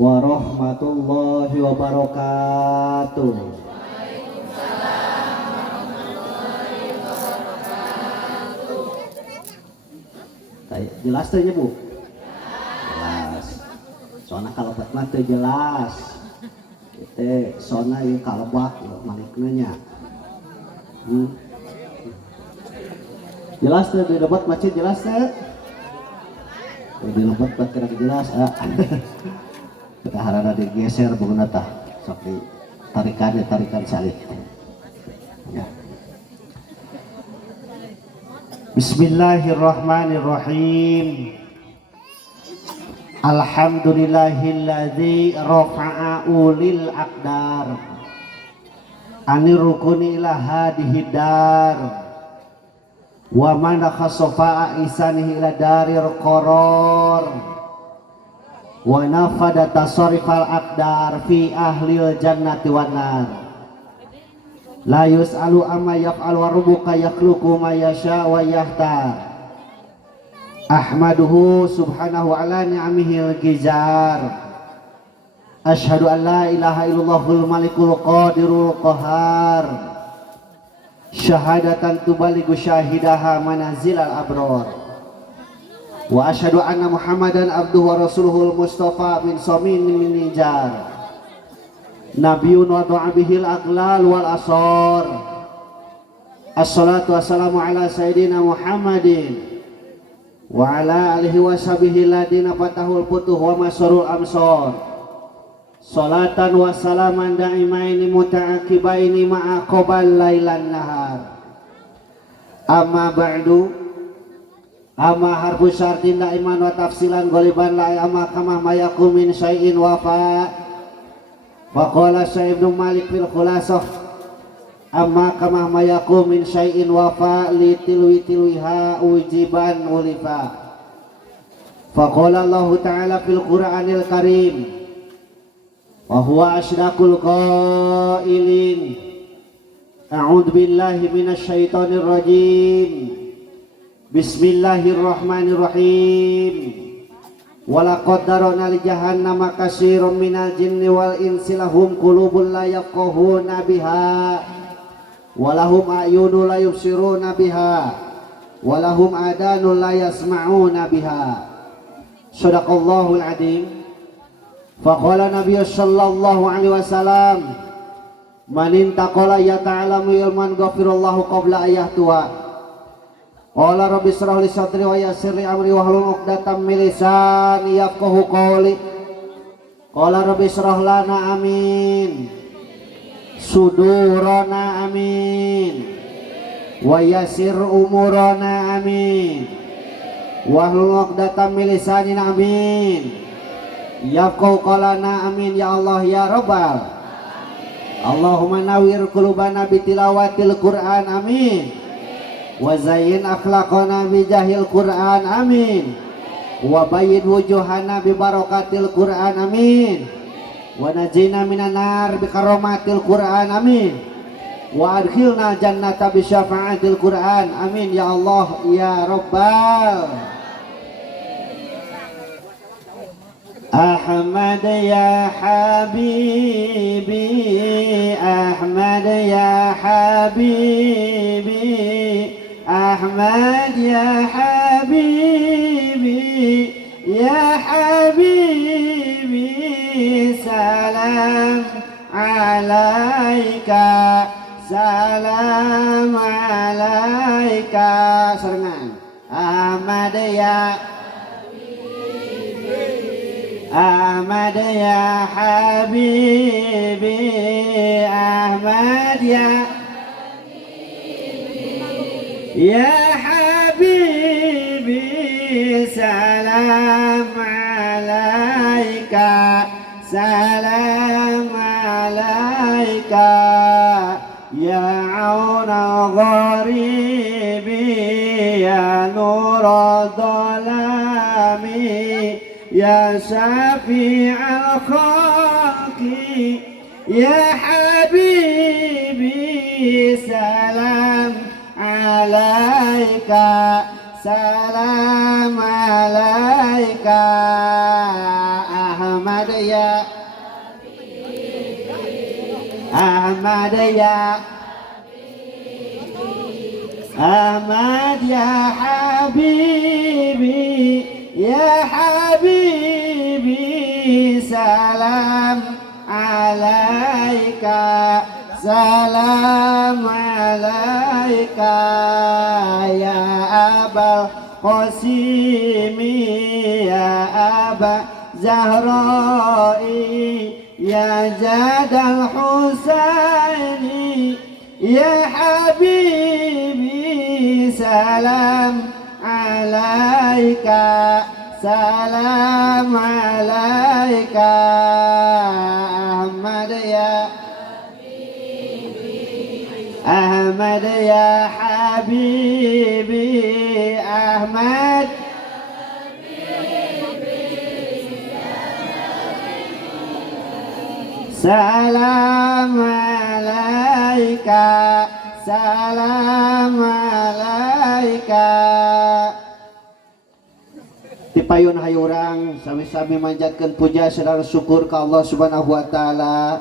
warahmatullahi wabarakatuh. Jelas tuh ya Bu? Jelas. Soalnya kalau mah teu jelas. Itu soalnya yang kalebak maliknya. Jelas tuh di debat masjid jelas tuh. Di debat kira jelas. Kita harana digeser bagaimana tah? Sok tarikan salib. Ya. Bismillahirrahmanirrahim. Alhamdulillahilladzi rafa'a ulil aqdar anir rukuni ila hadihi dar wa man khasafa isanihi ila darir qaror wa nafada tasarrifal aqdar fi ahlil jannati wan nar. La yus'alu amma yaf'al wa rabbuka yakhluqu ma yasha wa yahtar. Ahmaduhu subhanahu ala ni'amihil gizar. Ashhadu an la ilaha illallahul malikul qadirul qahar. Syahadatan tubaligu syahidaha manazilal abror. Wa ashhadu anna Muhammadan abduhu wa rasuluhul mustafa min samin min nijar. Nabiyun wa du'abihil aqlal wal asar. Assalatu wassalamu ala sayyidina Muhammadin wa ala alihi wa sahbihi ladina fatahul putuh wa masarul amsar. Salatan wa salaman da'imaini muta'akibaini ma'aqobal laylan nahar. Amma ba'du. Amma harfu syartin da'iman wa tafsilan goliban la'i amma kamah mayakum min syai'in wafa'. Faqala Syekh Ibnu Malik fil khulasah amma kama mayakum min syai'in wafa li tilwiha ujiban ulifa. Faqala Allah Ta'ala fil Qur'anil Karim wa huwa asydaqul qailin a'udzu billahi minasy syaithanir rajim. Bismillahirrahmanirrahim. Walaqad darana li jahannama katsiran minal jinni wal insi lahum qulubun la yafqahuna biha wa lahum a'yunun la yubsiruna biha wa lahum adanun la yasma'una biha. Shadaqallahul adzim. Faqala Nabiy sallallahu alaihi wasallam man intaqala yata'alamu ilman ghafirallahu qabla ayyahtuwa. Qala rabbi shrah li sadri wa yassir li amri wahlul 'uqdatam min lisani yafqahu qawli. Qala rabbi shrah lana amin sudurana amin wa yassir umurana amin wahlul 'uqdatam min lisani amin yafqahu qawlana amin ya Allah ya rabbal. Allahumma nawwir qulubana bitilawatil Qur'an amin wa zayyin akhlaqana bi jahil Qur'an amin wa bayyin wujuhana bi barakatil Qur'an amin wa najina minan nar bi karomatil Qur'an amin wa adkhilna jannata bi syafaatil Qur'an amin ya Allah ya rabbal. Ahmad ya habibi Ahmad ya habibi Ahmad ya habibi ya habibi salam alaika salam alaika serengan Ahmad ya Ahmad ya habibi Ahmad ya ya habibi salam alaika salam alaika ya auna gharibi ya nur dhalami ya syafi'al khalqi ya habibi salam alaika salam alaika Ahmad ya Ahmad ya Ahmad ya Habibi ya Habibi salam alaika salam alaika ya Abal Qasimi ya Aba Zahrai ya Jadal Husaini ya Habibi salam alaika salam alaika Ahmad ya Ahmad ya Habibi Ahmad salam alaika salam alaika dipayun hayurang sami-sami manjatkeun puja sareng syukur ka Allah Subhanahu wa taala.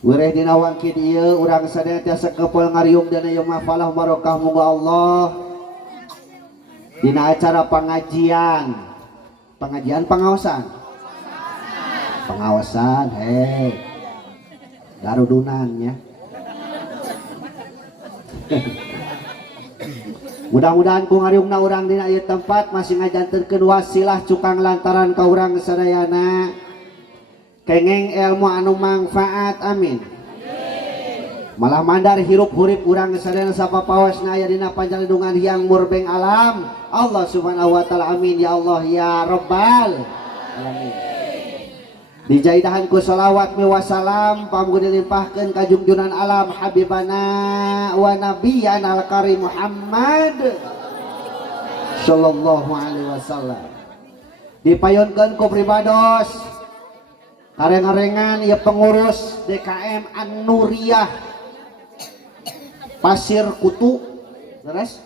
Wireh dina wangki dieu urang sadaya tiasa kepeul ngariung dana ieu mafalah barokah muga Allah dina acara pengajian pengawasan garudunan ya. Mudah-mudahan ku ngariungna urang dina ieu tempat masih ngajanterkeun wasilah cukang lantaran ka urang sadayana kengeng ilmu anu manfaat amin. Malah mandar hirup hurip urang sadayana sapapawasna aya dina panjalindungan hyang murbeng alam Allah Subhanahu wa taala amin ya Allah ya rabbal alamin. Dijaidahan ku salawat mi wasalam pamugi dilimpahkeun ka junjunan alam habibana wa nabiyana al-karim Muhammad sallallahu alaihi wasallam. Dipayunkeun ku pribados kareng-karengan ieu pengurus DKM An-Nuriyah Pasir Kutu leres.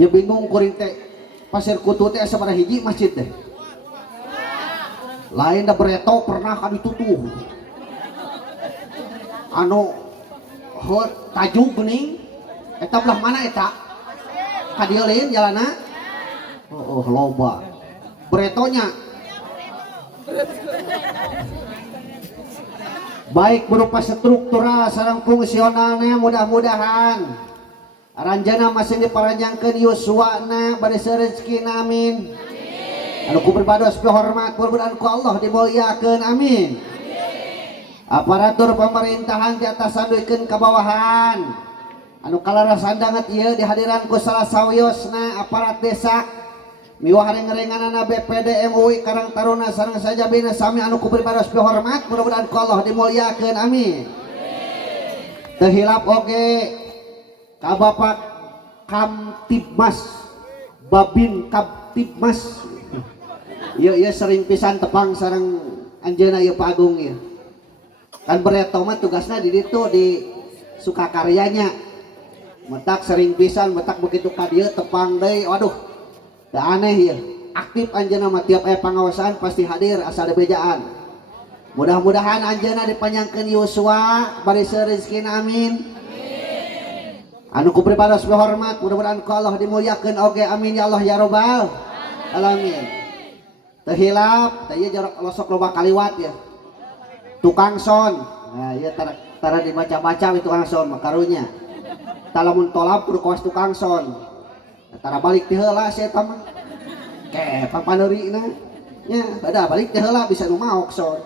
Ieu bingung kuring teh Pasir Kutu teh asa pada hiji masjid teh. Lain da bereto pernah kan ditutuh anu tajuk geuning eta belah mana eta ka dieu lain jalanna loba beretonya baik berupa struktural sareng fungsionalnya mudah-mudahan aranjana masih diparanjangkeun yuswana bade rezekina amin. Anu ku berbados hormat mudah-mudahan ku Allah dimuliakeun amin. Aparatur pemerintahan di atas sanduikeun ka bawahan anu kalaras sandanget ieu dihadiran ku salah sawiosna aparat desa miwah rengerenganana BPD MUI Karang Taruna sareng sajabina sami anu ku berbados hormat mudah-mudahan ku Allah dimuliakeun amin. Teu hilap oge ka Bapak Kamtibmas Babin Kamtibmas iya sering pisan tepang sareng anjeuna ieu Pak Agung ieu. Kan bereto mah tugasna di ditu di sukakaryanya. Metak sering pisan metak begitu ka dieu tepang deui. Waduh. Da aneh ieu. Aktif anjeuna mah tiap aya pangawasan pasti hadir asal bejaan. Mudah-mudahan anjeuna dipanjangkeun yuswa bari rezekina amin. Anu ku pribados hormat mudah-mudahan ku Allah dimuliakeun oge amin ya Allah ya rabbal alamin. Terhilap, tadi jorok losok loba kaliwat ya. Tukang son, nah ya tara dibaca-baca itu tukang son makarunya. Talamun tolap kudu kawas tukang son. Tara balik teh heula sia eta mah. Ke papaneurina. Nya, bada balik teh heula bisa nu maok son.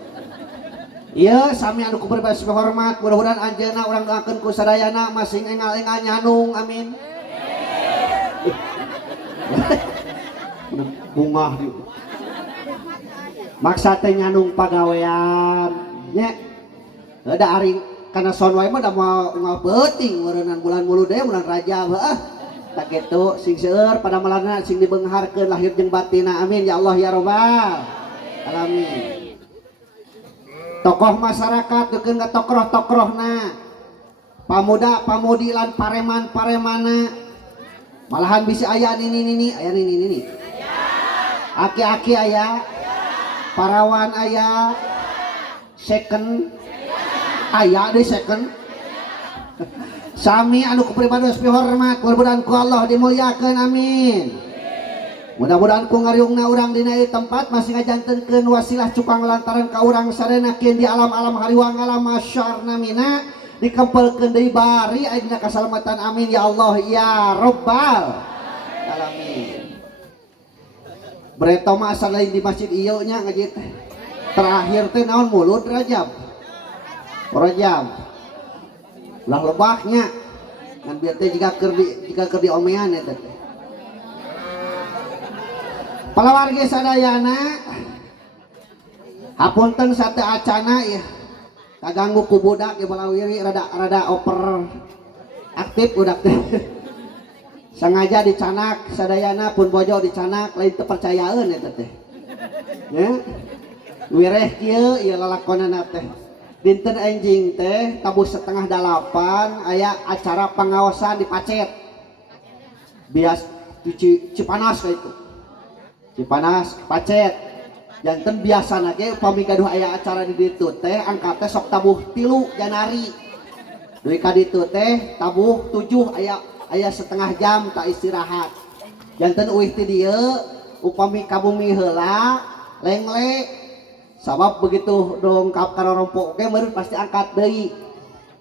Ieu sami anu kuberbaris hormat, mudah-mudahan anjeunna urang doakeun ku sadayana masing engal-engal nyanung amin. Bungah di maksa teh nyanung pagawean nya da ari kana son wae mah da moal beuting meureunnan bulan mulu deui bulan Rajab heuh tak kitu sing seueur pada malana sing dibeungharkeun lahir jeung batina amin ya Allah ya rabbal alamin. Tokoh masyarakat deukeun ka tokoh-tokohna pamuda pamudi lan pareman-paremana malahan bisa aya nini aki-aki aya parawan aya second aya deui second. Sami anu kepribados pihormat mudah-mudahan ku Allah dimuliakeun amin. Mudah-mudahan ku ngariungna urang dina ieu tempat masih ngajantenkeun wasilah cukang lantaran ka urang sarenakeun di alam-alam hariwang alam masyarna mina dikempelkeun deui bari aya dina kasalamatan amin ya Allah ya rabbal alamin. Bereto mah asal lain di masjid ieu nya ngaji teh. Terakhir teh naon mulut Rajab. Ulah lebahnya kan biar teh jika keur di omean eta teh. Palawargi sadayana hapunten sate acana ya kaganggu ku budak ya balawiri rada oper aktif budak teh. Sengaja dicanak sadayana pun bojo dicanak lain teu percayaan eta teh. Ya. Wireh kieu ieu lalakonana teh. Dinten enjing teh tabuh 7:30 aya acara pengawasan di Pacet. Bias di Cipanas kayak itu. Cipanas Pacet. Janten biasana ge upami gaduh aya acara di ditu teh angkat teh sok tabuh 3 Janari. Deui ka ditu teh tabuh 7 aya setengah jam tak istirahat. Janten uih ti dieu upami kabumi heula lengle sabab begitu dongkap ka rorompo oke meureun pasti angkat deui.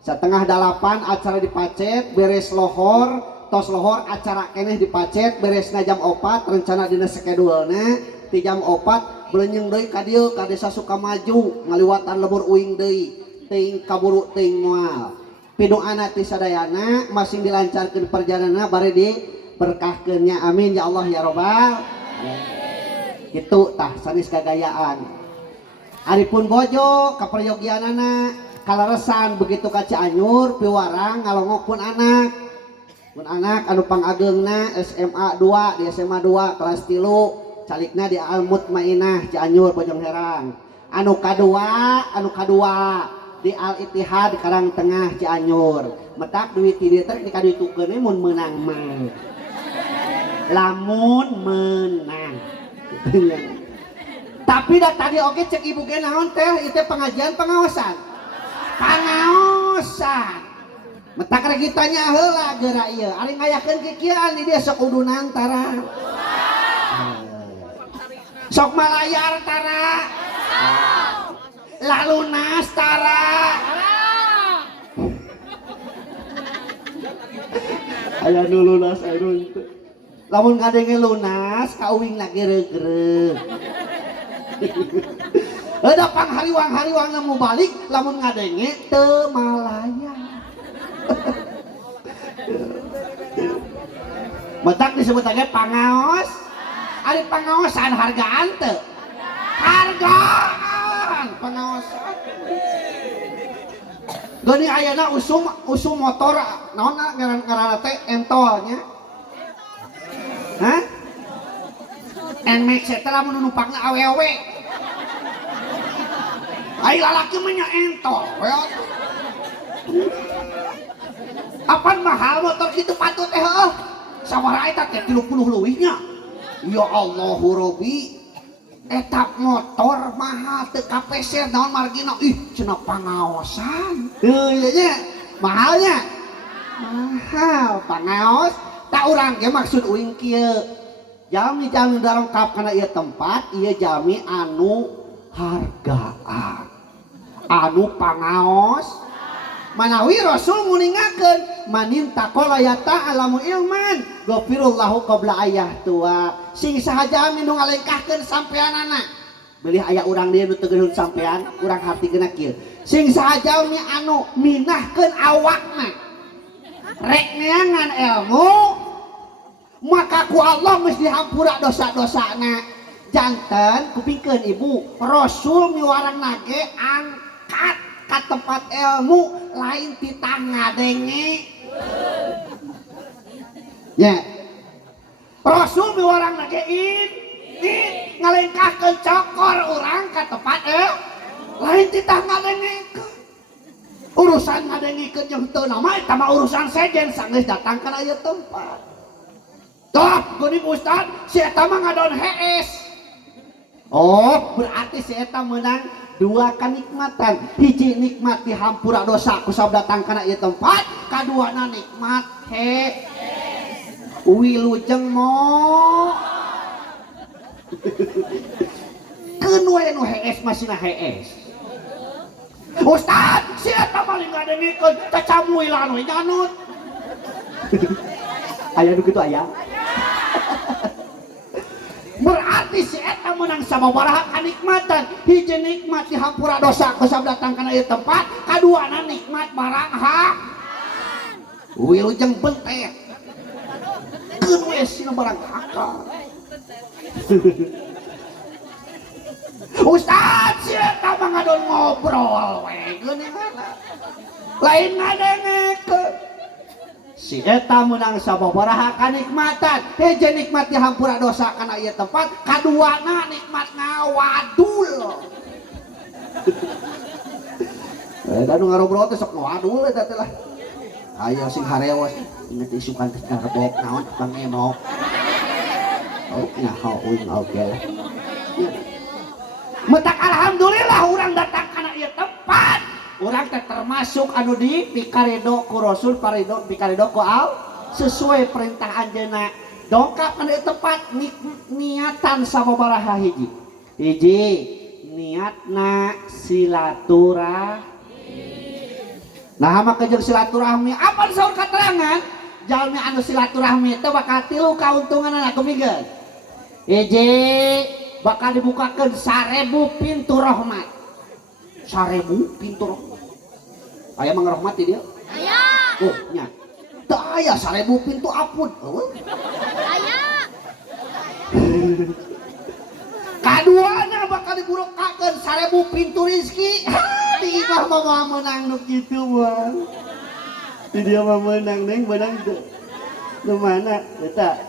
7:30 acara di Pacet beres lohor tos lohor acara keneh di Pacet beresna jam 4 rencana dina skedulna ti jam 4 belenyeng deui ka dieu ka desa Sukamaju ngaliwatan lembur uing deui teuing kaburu teuing moal. Pidoana ti sadayana masing dilancarkeun perjalananna bari diberkahkeun nya amin ya Allah ya robbal. Kitu tah sanes gagayaan. Aripun bojo kaperyogianana kalaresan begitu ka Cianjur piwarang ngalongok pun anak anu pangageungna SMA 2 di SMA 2 kelas 3 calikna di Al Mutmainah Cianjur Bojong Herang. Anu kadua di Al Ittihad Karangtengah Cianjur. Metak duit ti dieu teh dikaduitukeun mun meunang mah. Lamun menang. Tapi dah tadi oke cek ibu ge naon teh itu pengajian pengawasan. Metak rek ditanya heula geura ieu. Ari ngayakeun kikieuan di dieu sok udunan tara. Sok malayar tara. Lalunas tara. Aya nu lunas aya nu teu. Lamun ngadenge lunas kauwing lagi geureuh-geureuh. Ada panghariwang-hariwang mau balik lamun ngadenge teu malaya. Metak disebut lagi pangaos. Ari pangaosan hargaan teu? Hargaan pangaosan. Geuning ayeuna usum motor naon ngaranna teh entolnya. Hah? Nmax eta lamun numpangna awewe. Ai lalaki mah nya entol. Apan mahal motor kitu patut teh heuh. Sabaraha eta teh 30 leuwihnya. Ya Allahu Robbi. Eta motor mahal teu kapeser naon margina. Ih cenah pangaosan. Teu nya mahalnya. Mahal pangaos. Tak urang ge maksud uing kieu. Jami darongkap kana ieu tempat ieu jami anu hargaan. Anu pangaos. Manawi Rasul nguningakeun manin taqala yata'alamu ilman ghafirullahu qabla ayah tua. Sing sahaja anu ngalengkahkeun sampeanana. Beuih aya urang dieu nu teu geudeun sampean, urang hartikeun kieu. Sing sahaja anu minahkeun awakna. Rek neangan ilmu maka ku Allah mesti dihampura dosa-dosana. Janten kupingkeun ibu Rasul miwarang nage angkat ka tempat ilmu lain titah ngadenge. Ya Rasul miwarang nage ini ngalengkahkeun cokor urang ka tempat lain titah ngadenge. Urusan ngadengikeun jeung teu nama eta mah urusan sejen sanggeus datang kana ieu tempat. Toh, geuning ustad, si eta mah ngadon hees. Oh, berarti si eta menang dua kenikmatan, hiji nikmat dihampura dosa kusab datang kana ieu tempat, kaduana nikmat wilujeng mo keun we nu hees masina hees. Ustad, si eta paling ngadengikeun cacamuilan we nyanut. Aya nu kitu aya. Berarti si eta menang sababaraha kanikmatan, hiji nikmat dihampura dosa kusab datang kana ieu tempat, kaduana nikmat barang hak wilujeng bentet keun we sina barang hakal. Ustad, si eta mah ngadon ngobrol we geuninganna lain ngadengikeun. Si eta menang sababaraha kanikmatan, hiji nikmat dihampura dosa kana ieu tempat, kaduana nikmat ngawadul. Eta nu ngarobrol teh sok ngawadul eta teh lah. Aya sing harewas inget isukan teh karebok naon Bang Enok. Oh nyaho uing oge. Metak alhamdulillah urang datang kana ieu tempat. Urang teh termasuk anu di pikaredo ku Rasul, pikaredo ku Allah sesuai perintah anjeunna. Dongkap kana ieu tempat niatan sababaraha hiji niatna silaturahmi. Nah maka jeung silaturahmi apa saur katerangan jalmi anu silaturahmi teh bakal tilu kauntunganna kumigeuh. Hiji bakal dibukakeun 1000 pintu rahmat. 1000 pintu rahmat. Aya mangrahmati dia? Aya. Oh nya. Teu aya 1000 pintu ampun. Aya. Kaduanya bakal dibukakeun 1000 pintu rezeki. Di imah mah menang nu kitu mah. Di dia mah menang neng menang teu. Nu mana eta?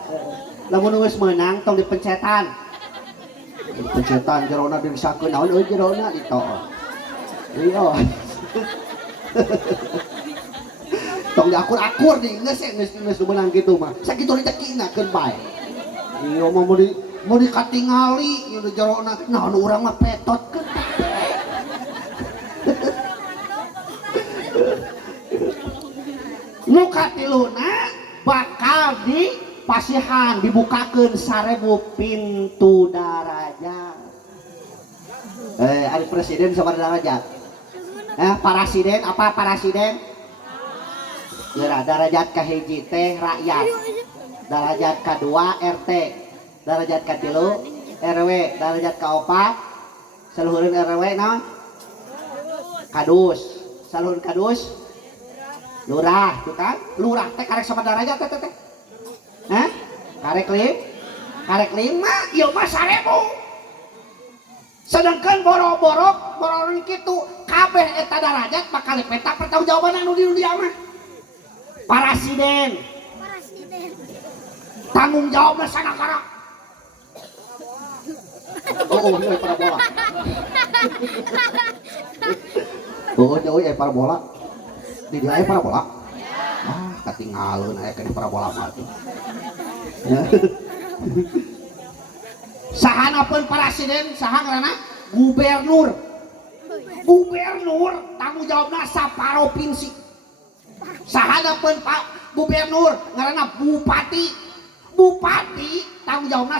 Lamun geus menang tong dipencetan. Pencetan jerona dirisakeun naon euy jerona ditool. Iya. Tong diakur-akur nih, geus menang kitu mah. Sakitu rezekina keun bae. Iya mah mau dikatingali ieu jerona naon urang mah petotkeun. Nu katiluna bakal dipasihan dibukakeun 1000 pintu darajat. Ari presiden sabar darajat. Parasiden apa parasiden? Ya darajat kahiji teh rakyat. Darajat kadua RT. Darajat katilu RW. Darajat kaopat saluhureun RW naon? Kadus. Saluhur kadus lurah tuh kan? Lurah teh karek sama darajat teh. Karek 5 ieu mah 1000. Sedangkan boro-boro kitu kabeh eta darajat bakal dipetak pertanggungjawaban anu di dieu mah. Parasiden. Tanggung jawabna sanakara. Oh, ieu parabola. Oh, ieu parabola. Di dia aya parabola. Katinggalun aya ka di parabola mah tuh. Sahanapeun presiden saha ngaranna? Gubernur. Gubernur tanggung jawabna saprovinsi. Sahanapeun Pak Gubernur ngaranna bupati. Bupati tanggung jawabna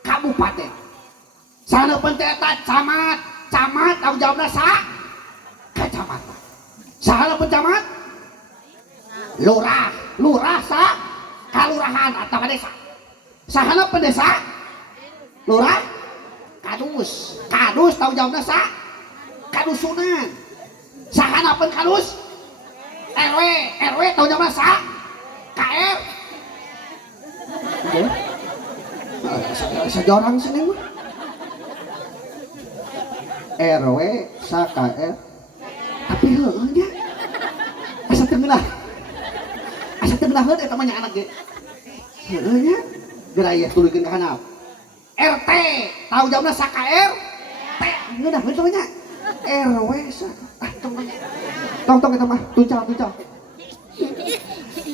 kabupaten. Sahanapeun teh eta camat. Camat tanggung jawabna kecamatan. Sahanapeun camat? Lurah. Lurah kalurahan atau desa. Sahanapeun desa? Lurah? Kadus. Kadus tanggung jawabna kadusunan. Sahanapeun kadus? RW. RW tanggung jawabna KR. Sajorang sini mah. RW KR. Tapi heueuh nya. Asa teu ngeunah. Asa teu ngeunaheun eta mah nya anak ge. Heueuh nya. Geraya tulikeun ka handap. RT tanggung jawabna KR. Ngeunaheun teh nya. RW tong eta mah tuncal.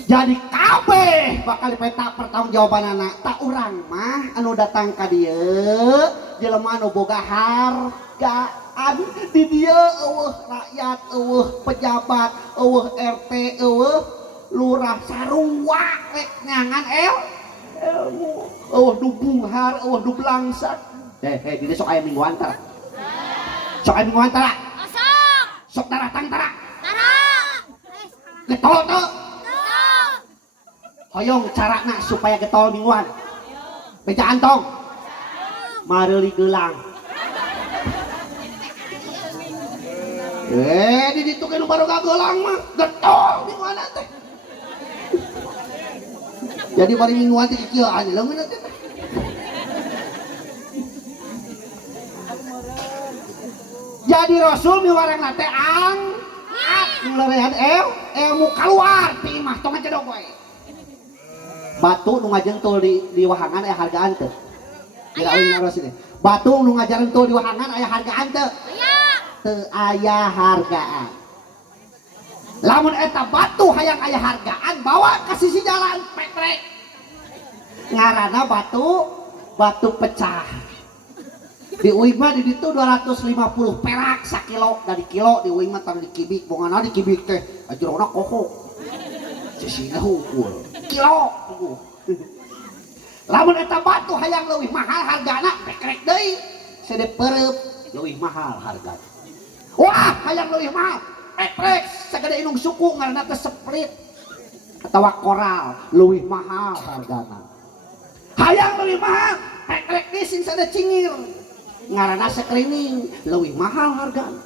Jadi kabeh bakal dipetak pertanggungjawabanana. Tak urang mah anu datang ka dieu jelema anu boga harga. di dia rakyat pejabat RT lurah sarua rek nyangan ilmu dubunghar dublangsak di sok aya mingguan tara sok aya mingguan tara sok daratang tara getol tuh hoyong carana supaya getol mingguan beca antong mareli gelang di ditu kan baru gagelang mah getol mingguan teh jadi bari mingguan teh kieu anu leungeun teh jadi rasul miwarang teh ngelerehan ilmu keluar ti imah tong ngacedok we batu nu ngajentul di wahangan aya hargaan teu kira aing ngaros ini batu nu ngajentul di wahangan aya hargaan teu teu aya hargaan lamun eta batu hayang aya hargaan bawa ka sisi jalan petrek ngaranna batu pecah di uing mah di ditu 250 perak sakilo dari kilo di uing mah di kibik bongana di kibik teh ajerona koko sisina hungkul kilo lamun eta batu hayang leuwih mahal hargana pekrek deui sede pereup leuwih mahal hargana wah hayang leuwih mahal pekrek sagede inung suku ngaranna teh split atawa koral leuwih mahal hargana hayang leuwih mahal pekrek deui sing sade cingir ngaranna screening leuwih mahal hargana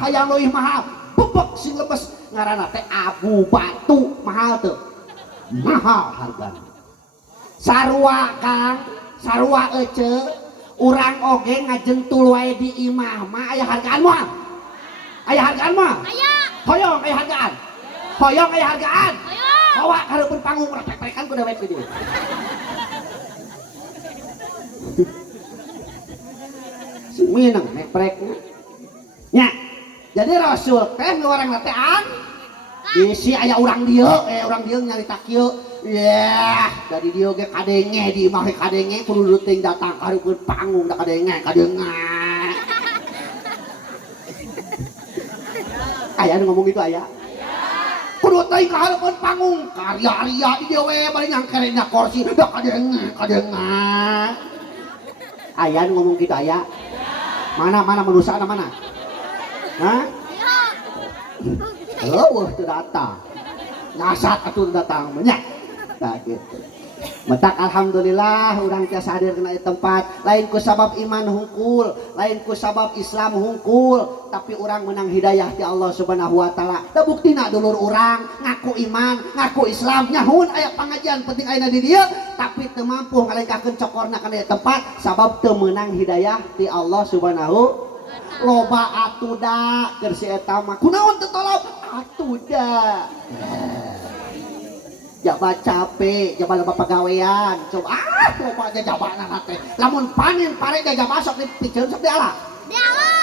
hayang leuwih mahal bebek sing lemes ngaranna teh abu batu mahal teu mahal hargana sarua kang sarua ece urang oge ngajentul wae di imah mah aya hargaan moal aya hargaan mah hoyong aya hargaan hoyong aya hargaan bawa hareupeun panggung repek-rekan ku dewek di dieu minang nepreknya nya jadi rasul teh orang teh bisi aya urang dieu urang dieu nyarita kieu dari dieu ge kadenge di imah kadenge kudu teuing datang hareupeun panggung da kadenge aya nu ngomong gitu aya kudu teuing ka hareupeun panggung karya-karya di dieu we bari ngangkerenya kursi da kadenge aya nu ngomong gitu aya mana manusia mana hah teu datang nyasat atuh datang banyak nah gitu mentak alhamdulillah urang tiasa hadir kena di tempat lain ku sabab iman hungkul lain ku sabab Islam hungkul tapi urang menang hidayah ti Allah subhanahu wa ta'ala da buktina dulur urang ngaku iman ngaku Islam nyahun aya pangajian penting ayeuna di dieu tapi teu mampu ngalengkahkeun cokorna kana di tempat sabab teu menang hidayah ti Allah subhanahu loba atuh da keur si eta mah kunaon teu tolong atuh da jaba capek jaba loba pagawean coba loba aja jabana teh lamun panen pare jaba sok dipikeun sok diala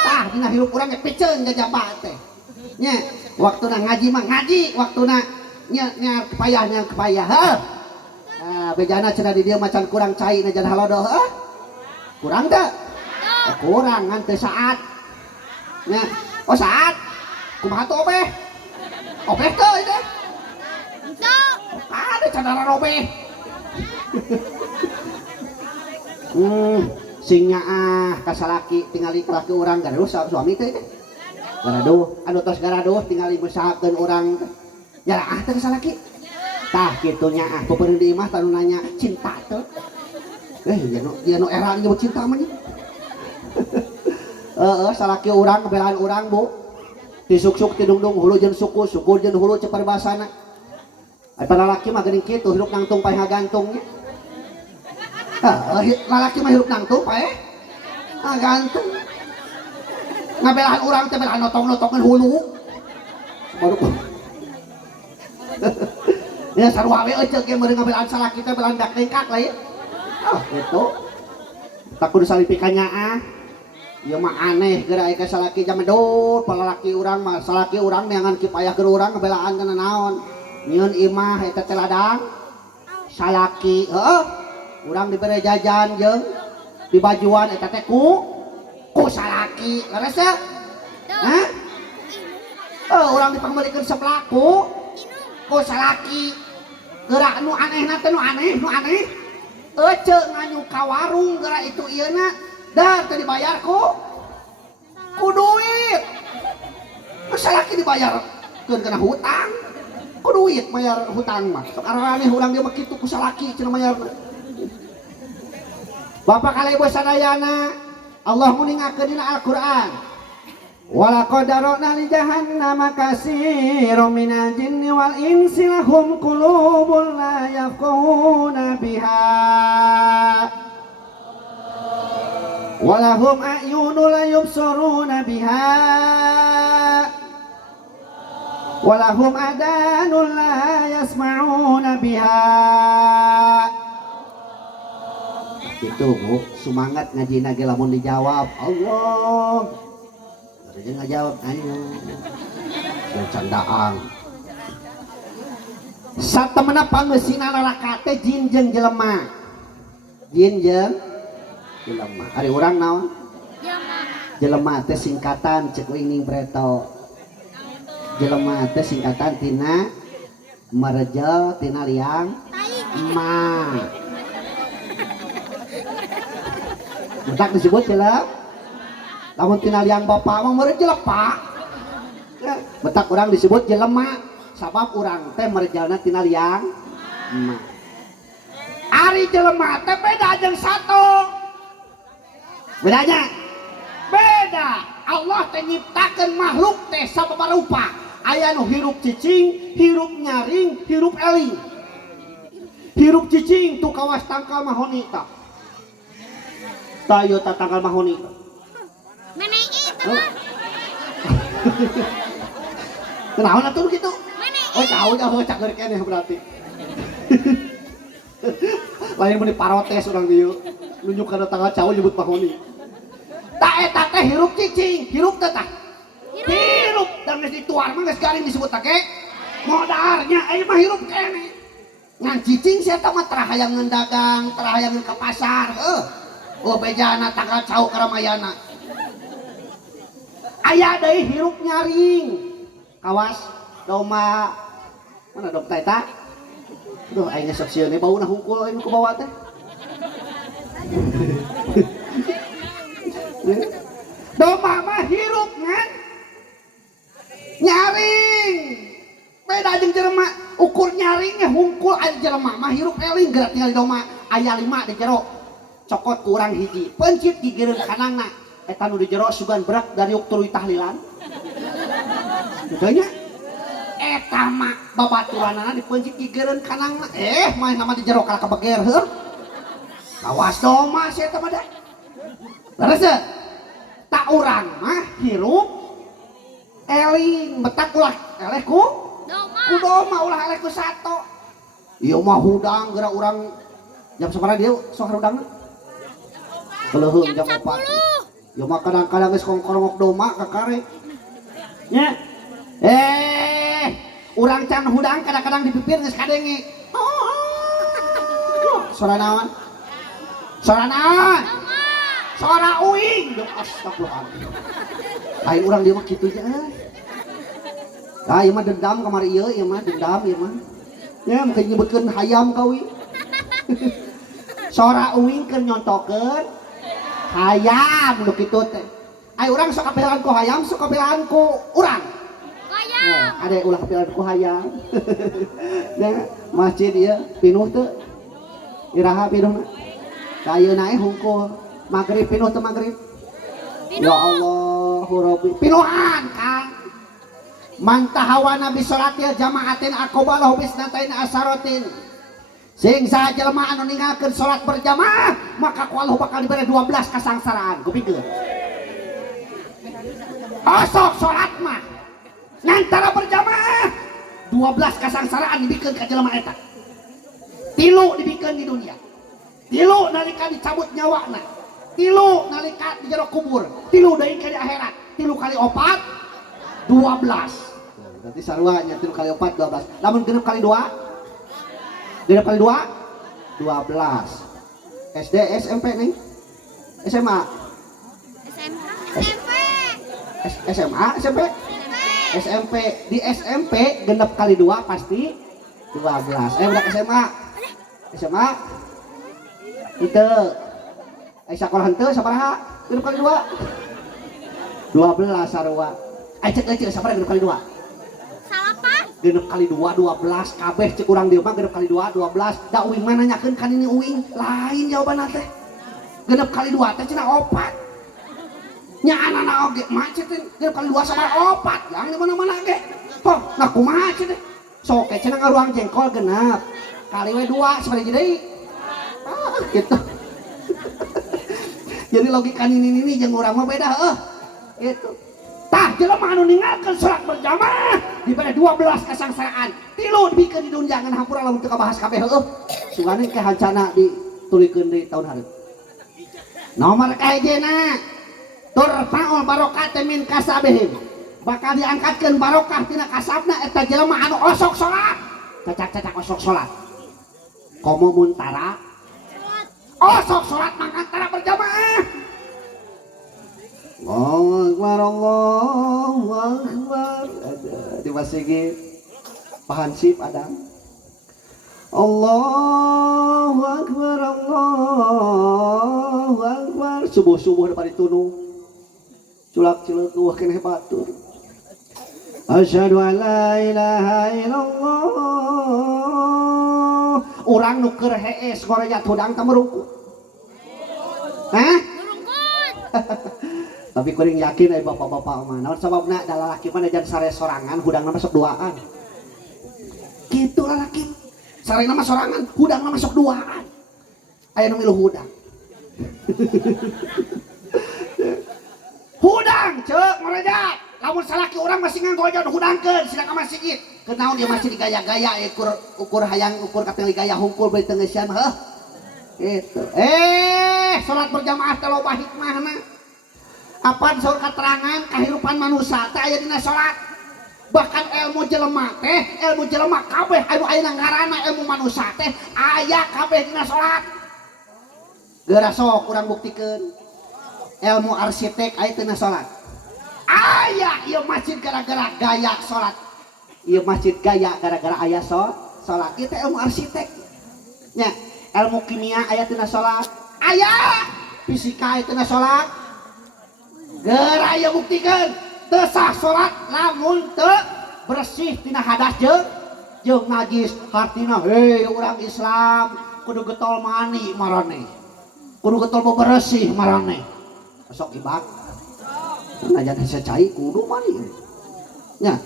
tah dina hirup urang ge piceun jaba teh nya waktuna ngaji mah ngaji waktuna nya kepayah heuh bejana cenah di dieu macan kurang cai na jan halodoh kurang teu kurang ngan teu saat nya saat kumaha tuh obeh teu teh ada cadara robeh singnya kasalaki tingali kelaki urang gaduh suami teh gaduh anu tos gaduh tingali besahakeun urang nyarah teh kasalaki tah kitu nya peupeun di imah tanu nanya cinta teh dia nu era nyebut cinta mah nya salaki urang kebelaan urang bu disuk-suk tidungdung hulu jeung suku jeung hulu cepar basana eta lalaki mah geuning kitu hirup nangtung paeh ngagantungnya lalaki mah hirup nangtung paeh ngagantung ngabelaan urang teh belaan notong-notongan hulu baru ya sarua we eceuk ge meureun ngabelaan salaki teh belaan dak lengkak lain gitu tak kudu salipikanya ieu mah aneh geura aya salaki jamedut palalaki urang mah salaki urang neangan kipayah keur urang ngabelaan kana naon nyieun imah eta teh ladang salaki urang dibere jajan jeung di bajuan eta teh ku salaki leres ya hah orang dipambelikeun sebelaku salaki gerak nu aneh teh nu aneh ece nganyuk ka warung gerak itu ieuna dar teh dibayar ku duit salaki dibayar keun kana hutang ku duit bayar hutang mah sok aneh urang dia mah kitu ku salaki cenah bayarna Bapak kali ibu sadayana Allah muningakeun dina Al-Qur'an walaqad darana li jahannama katsiran minal jinni wal insi lahum qulubun la yafqahuna biha walahum a'yunun la yubsiruna biha walahum adanun la yasma'una biha. Itu Bu, semangat ngaji nage lamun dijawab Allah jadi ngajawab ayo candaan satemena pangeusina lalakate jin jeung jelema ari urang naon jelema teh singkatan cek uing preto jelema teh singkatan tina merejel tina liang ma betak disebut jelema lamun tina liang bapak mah merejel pak betak urang disebut jelema sabab urang teh merejelna tina liang ma ari jelema teh beda jeung satu bedanya beda Allah teh nyiptakeun makhluk teh sababa rupa aya nu hirup cicing hirup nyaring hirup eling hirup cicing tu kawas tangkal mahoni tah tayo tangkal mahoni menei itu mah kenaon atuh kitu oh tahu dah bocah keur keneh berarti lain meni parotes urang dieu nunjuk kana tanggal cau nyebut mahoni tak eta teh hirup cicing hirup teh tah hirup dan geus dituar mah geus garing disebut teh modarnya aya mah hirup keneh ngan cicing sia teh mah tara hayang ngendagang tara hayang ke pasar oh bejana tanggal cau karamayana aya deui hirup nyaring kawas doma mana dok eta duh aing sok sieun bauna hungkul aing ku bawa teh doma mah hirup ngan nyaring beda jeung jelema ukur nyaringnya hungkul aya jelema mah hirup eling gerak tinggal di doma aya 5 di jero cokot kurang hiji pencit digireun kanangna eta nu di jero sugan berak dari uktur tahlilan betulnya eta mah babaturanana dipencit digireun kanangna main nama di jero kala kabeger heuh kawas doma sia eta mah da leres tak urang mah hirup eling betak ulah eleh ku doma ulah eleh ku sato ieu mah hudang geura urang jam sabaraha dieu sok hudangna keleuheung jam 4 ieu mah kadang-kadang geus kongkorongok doma ka kare nya urang can hudang kadang-kadang dipipir geus kadenge suara naon suara uing astagfirullah lain urang dia mah kitu aja ieu mah dendam kamari ieu mah dendam ieu mah nya mungkin nyebutkeun hayam kawi suara uing keur nyontokeun hayam nu kitu teh ai urang sok kapilaan ku hayam sok kapilaan ku urang hayam ade ulah kapilaan ku hayam nya masjid ieu pinuh teu iraha pinuhna ka ayeuna hungkul magrib pinuh teu magrib ya Allahu Rabbi pinuhan Kang man tahawana bi salatil jamaatin aqbalahu bisnatain asaratin sing saha jelema anu ninggalkeun salat berjamaah maka ku Allah bakal diberi 12 kasangsaraan kupikeun sok salat mah ngantara berjamaah 12 kasangsaraan dibikeun ka jelema eta 3 dibikeun di dunia 3 nalika dicabut nyawana 3 nalika di jero kubur 3 deui ka di akhirat 3 kali 4 12 berarti sarua nya 3 kali 4 12 lamun genep kali 2 genep kali 2 12 SD SMP nih SMA SMA SMP SMP di SMP genep kali 2 pasti 12. Budak SMA SMA itu sekolah henteu sabaraha genep kali 2 12 sarua cek sabaraha genep kali 2 Salapan. genep kali 2 12 kabeh cek urang dieu mah genep kali 2 12 da uing mah nanyakeun kan ini uing lain jawabanna teh genep kali 2 teh cenah 4 nya anak-anak oge macet genep kali 2 sama 4 yang di mana-mana ge oh nah kumaha cenah sok cenah ngaruang jengkol genep kali we 2 sabaraha deui gitu jadi logika ini jeung urang mah beda gitu tah jelema anu ningalkeun salat berjamaah dibere 12 kasangsaraan 3 dibikeun di dunjangan hampura lamun teu kabahas kabeh sungane ke hancana ditulikeun di tahun hareup nomor kahijina turfaul barokah min kasabihim bakal diangkatkeun barokah tina kasabna eta jelema anu osok salat cacak-cacak osok salat komo muntara osok salat mangkantara berjamaah Allahu Akbar Allahu Akbar ada di masjid Pahansip ada Allahu Akbar Allahu Akbar subuh-subuh depan ditunu culak cileuk wah keneh batur asyhadu an la ilaha illallah urang nu keur hees gorejat hudang teh merungkut tapi kuring yakin bapak-bapak mah naon sababna da lalaki mah jan sare sorangan hudangna masuk duaan kitu lalaki sarena mah sorangan hudangna masuk duaan aya nu miluh hudang hudang ceuk ngorejat lamun salaki urang masih nganggo aja hudangkeun sida ka masjid kenaon dia masih digaya-gaya ukur hayang ukur kating gaya hungkul beuy teu geusieun heuh gitu salat berjamaah teh loba hikmahna apaan saur keterangan kehidupan manusia teh aya dina salat bahkan ilmu jelema kabeh anu ayeuna ngaranna ilmu manusia teh aya kabeh dina salat geura sok urang buktikeun ilmu arsitek aya dina salat aya ieu masjid gara-gara gaya salat ieu masjid gaya gara-gara aya salat ieu teh ilmu arsitek nya ilmu kimia aya dina salat aya fisika aya dina salat geura aya buktikeun teu sah salat lamun teu bersih tina hadas jeung najis hartina urang Islam kudu getol mani marane kudu getol bebersih marane sok ibak najan hese cai kudu mani nya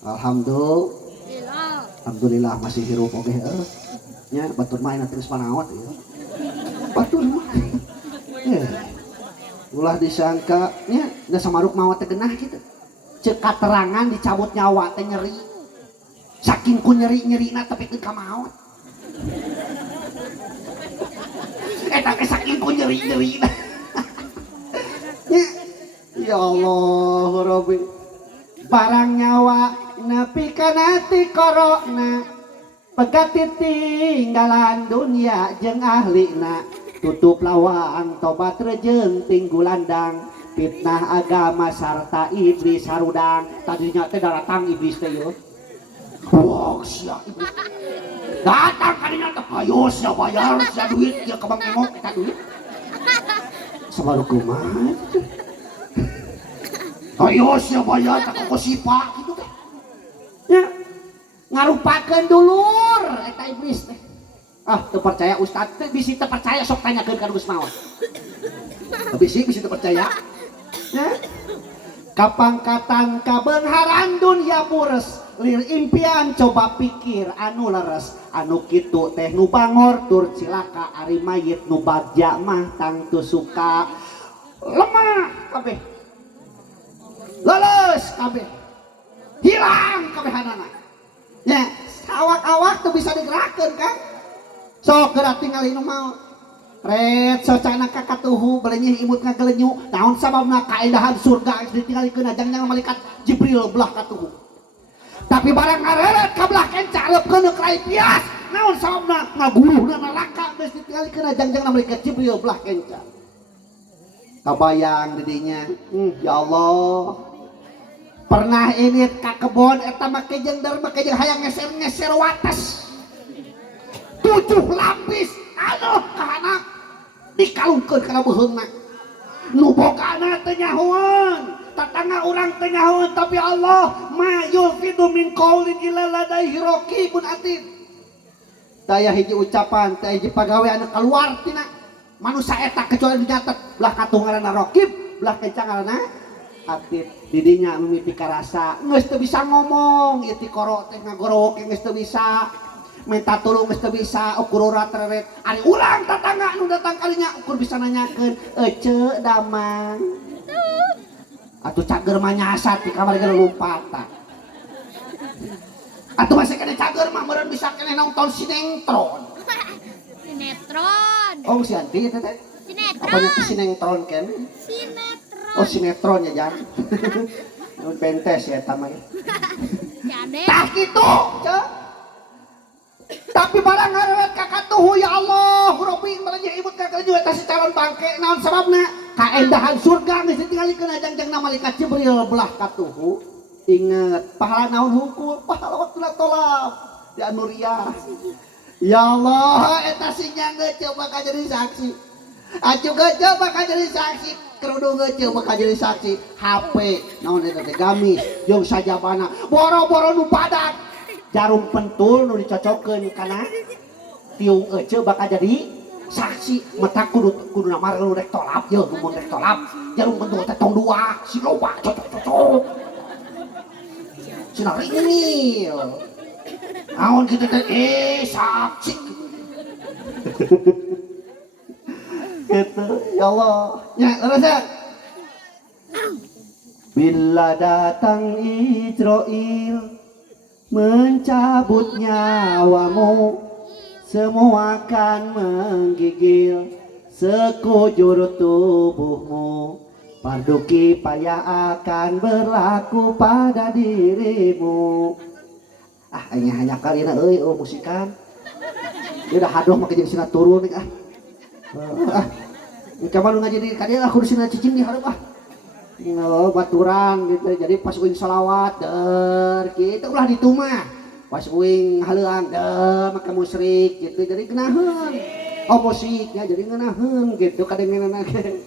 alhamdulillah masih hirup oge nya batur main terus panawat ya batur mah ulah disangka nya da samaruk mawa teh genah kitu ceuk katerangan dicabut nyawa teh nyeri saking ku nyeri-nyerina tepikeun ka maot eta ke saking ku nyeri-nyerina ya Allah Rabbi barang nyawa nepi kana ti korona pegat tinggalan dunia jeung ahlina tutup lawang tobat rejeung tinggu landang fitnah agama sarta iblis harudang tadinya teh datang iblis teh yo wah sia iblis datang kadinya teh ayo sia bayar sia duit ya kebang engok eta duit sabaru kumaha ayo sia bayar tak kosipa gitu teh nya ngarupakeun dulur eta iblis teh teu percaya ustad teh bisi teu percaya sok tanyakeun ka Gus Maot bisi teu percaya nya kapangkatan kabeungharan dunya pures lir impian coba pikir anu leres anu kitu teh nu bangor tur cilaka ari mayit nu bagja mah tang teu suka lemah kabeh leles kabeh hilang kabehanana nya awak-awak teu bisa digerakkeun kan sok geura tingali nu maot ret socana kakatuhu belenyih imut ngagelenyu naon sababna kaendahan surga ditinggalikeun jangan malaikat Jibril belah katuhu tapi barang ngareret ka belah kenca lepkeun ke rai pias naon sababna ngaguruhna neraka geus ditinggalikeun jangan malaikat Jibril belah kenca kabayang didinya. Ya Allah, pernah ini ka kebon eta make jeung hayang ngeser-ngeser wates 7 lapis aduh kana dikalungkeun kana beheungna nu bogana teu nyahoan tatangga urang teu nyahoan tapi Allah ma yulfidu min qaulin illa ladaihi raqibun atid daya hiji ucapan teh hiji pagawe anu keluar tina manusia eta kecuali dicatat belah katungaranna raqib belah kencangaranna atid didinya mimiti karasa geus teu bisa ngomong ieu ti koro teh ngagorowok geus teu bisa minta tolong geus teu bisa ukur ratret ari urang tatangga nu datang kalinya ukur bisa nanyakeun ece damang atuh cager mah nyasar di kamar ge lompatan atuh masih kena cager mah meureun bisa keneh nonton sinetron oh si anti eta teh Sinetron. apanya sinetron kan Sinetron. oh sinetron ya jan nu pentes ya eta mah Jade. tah kitu ceu tapi barang ngarewet kakatuhu ya Allah Rabbi malanya ibut kakak juga kasih calon bangke naon sababna kaendahan surga geus ditinggalikeun ajang-jangna malaikat Jibril belah katuhu inget pahala naon hungkul pahala waktu tolak di anuria ya Allah eta sinyang coba ka jadi saksi acu coba ka jadi saksi kerudung coba ka jadi saksi HP naon eta teh gamis jeung sajabana boro-boro nu padat jarum pentul nu dicocokkeun kana tiung ece bakal jadi saksi mata kudu namar lu rek tolap ye mun rek tolap jarum pentul teh tong 2 si loba cocok cenah ringil naon kitu teh saksi gitu ya Allah nya terus bila datang Israil mencabut nyawamu semua akan menggigil sekujur tubuhmu parduki payah akan berlaku pada dirimu hanya kali na musikan dia udah hadoh make jeung sina turun kamu ngaji di kadieu aku di sina cicing di hareup baturan gitu jadi pas uing salawat der gitu ulah ditu mah pas uing haleuan der make musyrik gitu jadi geunaheun musiknya jadi ngeunaheun gitu kadengeunana ge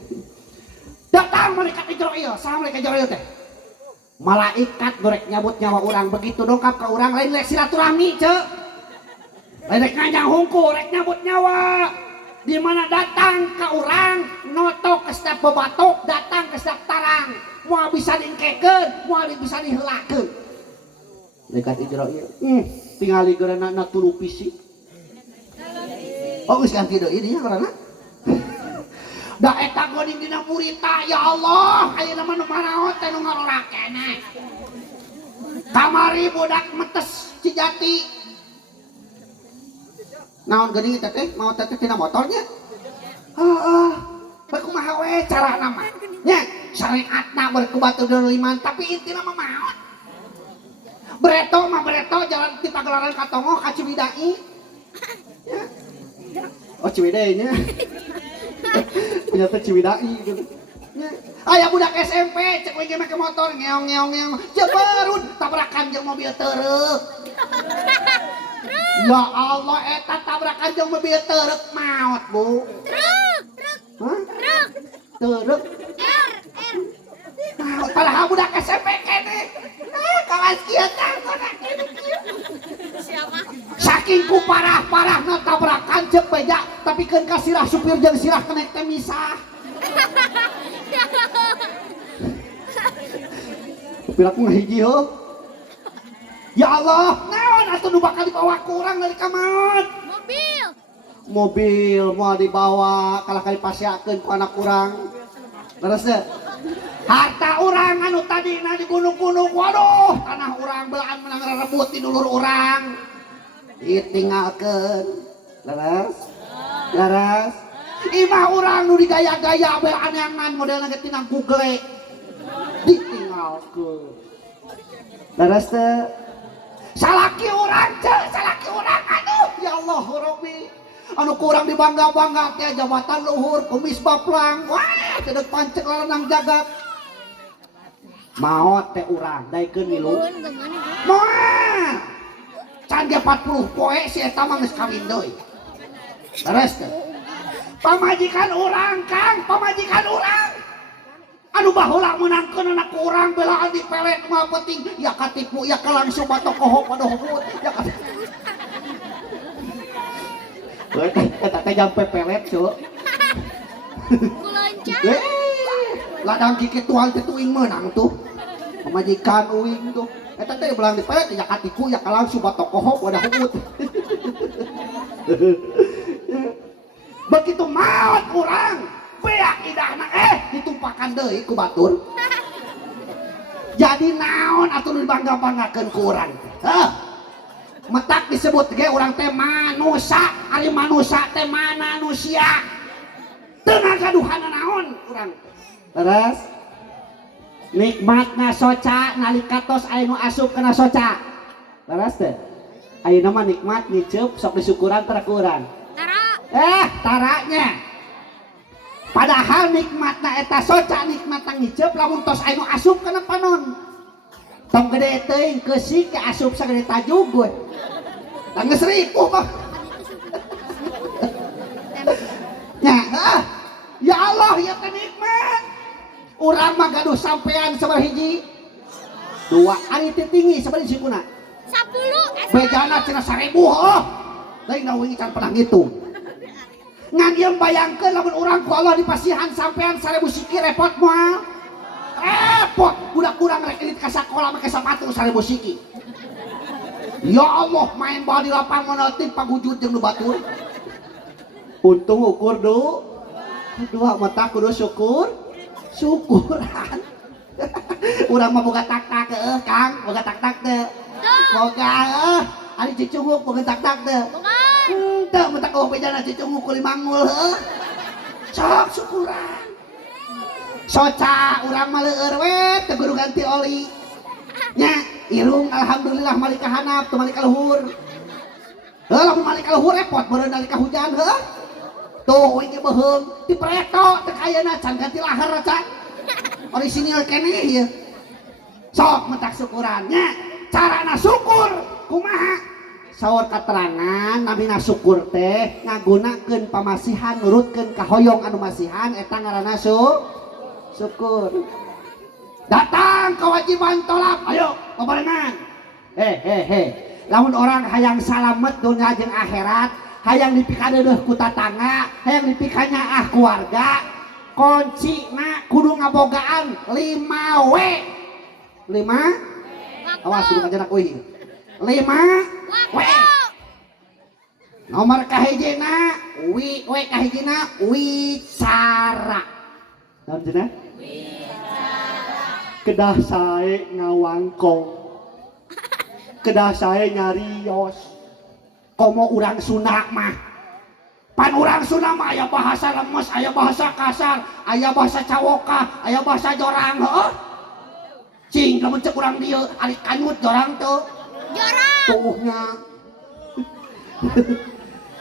datang malaikat Israil saha malaikat Israil teh malaikat gorek nyabut nyawa urang begitu dongkap ka urang lain lek silaturahmi ceuk lain rek nganjang hungkul rek nyabut nyawa di mana datang ke orang notok ke setiap bebatok datang ke setiap tarang mau bisa diengkekeun mau bisa dihelakeun dekat Israil tingali geurana tulu fisik geus ganti deui dinya karana da eta goding dina burita ya Allah ayeuna mah nu manaot teh nu ngarora keneh kamari budak metes Cijati naon geuning eta teh mau teh tina motornya kumaha we carana mah nya syariatna beureuk batu deuliman tapi intina mah maot bereto jalan ti Pagelaran Katongo ka Ciwidey oh Ciwidey nya punya teh Ciwidey gitu aya budak SMP cek we ge make motor ngeong jeberun tabrakan jeung mobil teureuk ya Allah eta tabrakan jeung mobil teureuk maot Bu teureuk padahal budak SMP kene kawas kieu tah saking ku parah-parahna tabrakan ceuk beja tapi keun ka sirah supir jeung sirah kenek teh misah supir aku ngahiji heuh ya Allah naon atuh nu bakal dibawa ku urang dari kamar mobil mau dibawa kalah kali pasiakeun ku anak urang leres teh harta urang anu tadina di gunung-gunung waduh tanah urang belaan menang rebut di dulur urang ditinggalkeun leres imah urang nu digaya-gaya belaan anyangan modelna ge tina Google ditinggalkeun leres teh salaki urang aduh ya Allah Rabbi anu kurang dibangga-bangga teh jabatan luhur kumis baplang wah cedek pancek lanang jagat. Maot teh urang daikeun milu. Ulun gimana tuh? Moal. Can dia 40 poe si eta mah geus kawin deui. Beres teh. Pamajikan urang Kang, pamajikan urang. Anu baheula meunangkeun anak urang belaan dipelet mah penting ya katipu ya langsung batok kohok pada hubut ya ka. Eta teh jampe pelet cuk. Kuloncat. Ladang kiki tuan teh tuing meunang tuh. Pamajikan uing tuh. Eta teh belang dipelet ya katipu ya langsung batok kohok pada hubut. Begitu maot urang beak idahna ditumpakan deui ku batur. Jadi naon atuh dibangga-banggakeun ku urang. Heuh. Metak disebut ge urang teh manusia, ari manusia teh manusia. Teu ngagaduhan naon urang. Terus nikmatna soca nalika tos aya nu asup kana soca. Terus teh ayeuna mah nikmat ngiceup sok disyukuran tara ku urang. Tara. Taranya padahal nikmatna eta soca nikmatna ngiceup lamun tos aya nu asup kana panon tong gede teuing keusik ke asup sagede tajug we da geus ripuh mah nya ya Allah ya teh nikmat urang mah gaduh sampean sabaraha hiji 2 ari teh tinggi sabaraha sikuna 10. bejana cenah 1000 heuh teuing da wingi can pernah ngitung ngan ieu bayangkeun lamun urang ku Allah dipasihan sampean 1000 siki repot moal. Repot budak urang rek elit ka sakola make sapatu 1000 siki. Ya Allah main bae di lapang monotin pagujud jeung nu batur. Untung ukur du. Dua mata kudu syukuran. Urang mah boga tak-tak Kang, boga tak-tak teu. Boga ari cicunguk boga tak-tak teu. Teu mentak bejana cicunguk ku limangul heuh. Sok syukuran. Soca urang mah leueur we teu kudu ganti oli. Nya irung alhamdulillah malika hanap teu malika luhur. Heuh lamun malika luhur repot beureun nalika hujan heuh. Tuh we ge beuheung ti preto teu ayeuna can ganti lahar can. Orisinil keneh ieu. Sok mentak syukuran nya carana syukur kumaha? Saur katerangan namina syukur teh ngagunakeun pamasihan nurutkeun ka hoyong anu masihan eta ngaranna syukur. Datang kewajiban tolak ayo pabarengan. Lamun orang hayang salamet dunia jeung akhirat hayang dipikadeudeuh ku tatangga hayang dipikanyaah keluarga kuncina kudu ngabogaan 5W 5 awas kudu kajenak euy 5 nomor kahijina wicara naon cenah kedah sae ngawangkong kedah sae nyarios komo urang Sunda mah pan urang Sunda mah aya bahasa lemes aya bahasa kasar aya bahasa cawoka aya bahasa jorang heuh cing lamun ceuk urang dieu ari kanyut jorang teu Jorang. Tuhnya.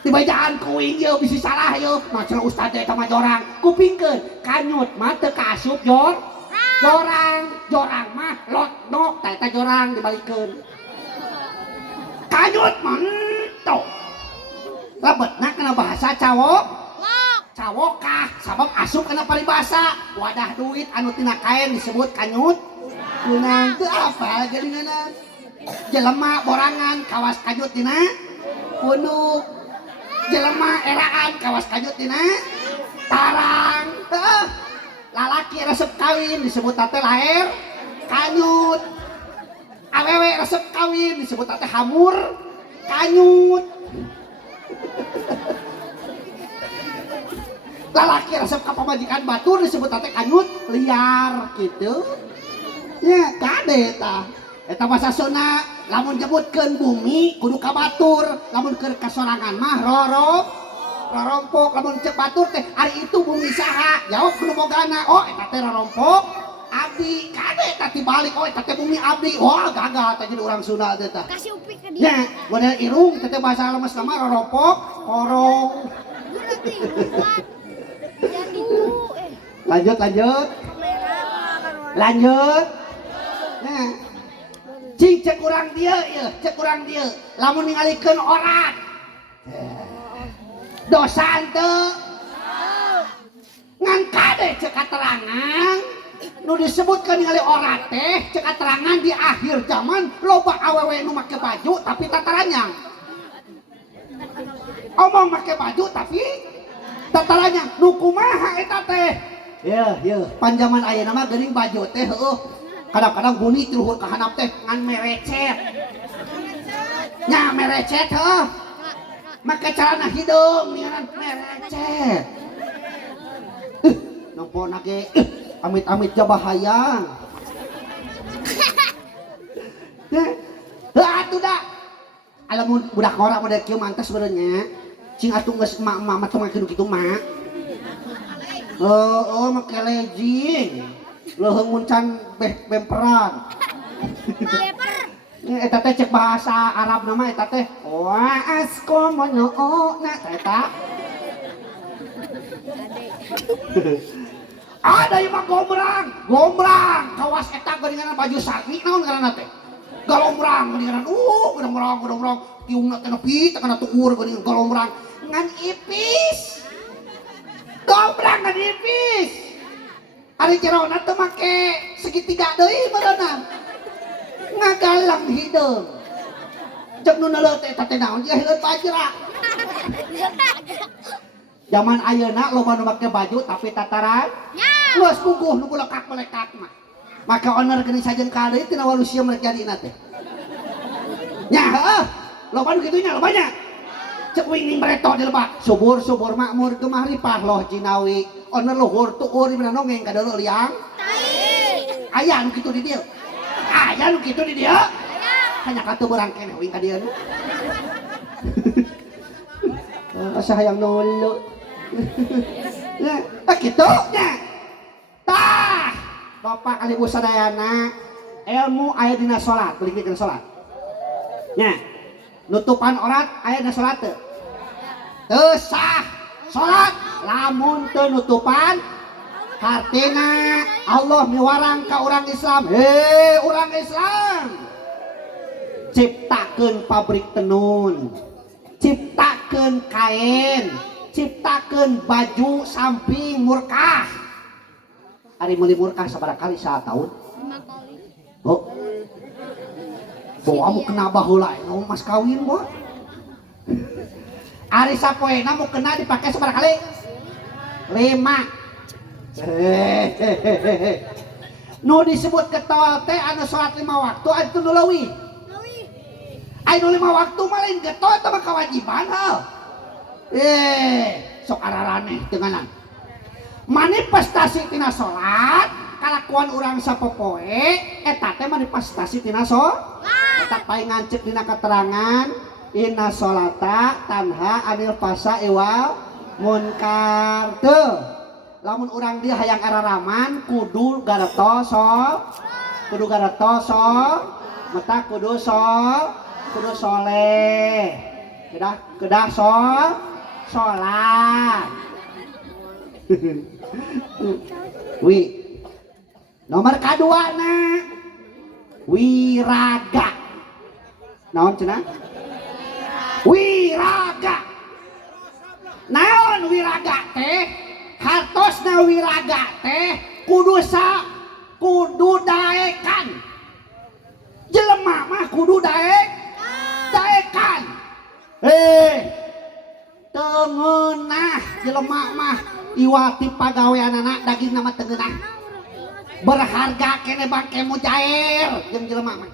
Dibajaan kuing yeuh bisi salah yeuh. Nah cenah ustaz eta mah jorang. Kupingkeun kanyut mah teu kaasup jorang. Jorang mah lotnok tah eta jorang dibalikeun. Kanyut mah ento. Lebetna kana bahasa cawokah sabab asup kana paribasa. Wadah duit anu tina kaen disebut kanyut. Kunang teu apa gelinganna. Jelema borangan kawas kanyut tina punuk jelema eraan kawas kanyut tina tarang lalaki resep kawin disebut teh laher kanyut awewe resep kawin disebut teh hamur kanyut lalaki resep ka pamajikan batur disebut teh kanyut liar gitu ya kade tah eta bahasa Sunda lamun nyebutkeun bumi kudu ka batur lamun keur kasorangan mah rorompok lamun cek batur teh ari itu bumi saha jawab kudu bogana oh eta teh rorompok abdi kade tah tibalik oh eta teh bumi abdi wah gagal tah jadi urang Sunda teh tah Kasih upik ke dia. nya model irung teh bahasa lemes nama rorompok korong Jadi Lanjut. Nah, cing cek urang dia lamun ningalikeun orat dosa henteu ngan kade cek katerangan nu disebutkeun ningali orat teh cek katerangan di akhir zaman loba awewe nu make baju tapi tataranjang omong make baju tapi tataranjang nu kumaha eta teh ya panjaman ayeuna mah geuning baju teh heuh kadang-kadang bunyi luhur ka handap teh ngan merecet nya merecet heuh make calana hidung ninganan merecet nompona ge amit-amit ja bahaya atuh da alamun budak ngora model kieu mantes beureunya cing atuh geus emak-emak mah teu kitu mah make legging leuheung mun can bemperan eta teh cek bahasa Arab nama eta teh wa asqamana eta ada yang mah gombrang kawas eta geuningan baju sarmi naon ngaranna teh galombrang geuningan gombrang tiungna teh nepi teh kana tukur geuningan galombrang ngan ipis gombrang ngan ipis ari cerona teh make segitiga deui meureunna ngagalang hidung cek nu neuleut eta teh naon jahilun pajrak zaman ayeuna loba nu make baju tapi tataran geus guguh nu lekak-lekak mah maka owner geuning sajeun ka deui tina walusia merek jadina teh nya heuh loba nu kitu nya lobanya cek wing breto di lebak subur makmur gemah ripah loh jinawi owner luhur tuur di mana nongeng ka deuleu liang aya nu kitu di dieu hanya kata berang kene wing ka dieu asa hayang nulu nah kitu nya tah Bapak kali sadayana ilmu aya dina salat beulikeun salat nya nutupan orat aya dina salat teu sah salat lamun teu nutupan hartina Allah miwarang ka urang Islam urang Islam ciptakeun pabrik tenun ciptakeun kain ciptakeun baju samping murkah ari meuli murkah sabaraha kali tahun 5 kali bawa mu kena baheula nu mas kawin boh ari sapoena mu kena dipake sabaraha kali 5 nu disebut getol teh anu salat 5 waktu anu nu leuwih anu 5 waktu mah lain getol teh mah kewajiban sok araraneh teu nganan manifestasi tina salat kalakuan urang sapopoe eta teh manifestasi tina salat eta paling ngancek dina keterangan inna sholata tanha anil fahsya'i wal munkar teu lamun urang dia hayang araraman kudu gareto meta kudu soleh kedah sholat wi nomor kadua na wiraga naon cenah wiraga naon wiraga teh hartosna wiraga teh kudu daekan jelema mah kudu daekan teu ngeunah jelema mah iwati pagaweanana daging nama teu ngeunah berharga kene bangke mujair jeung jelema mah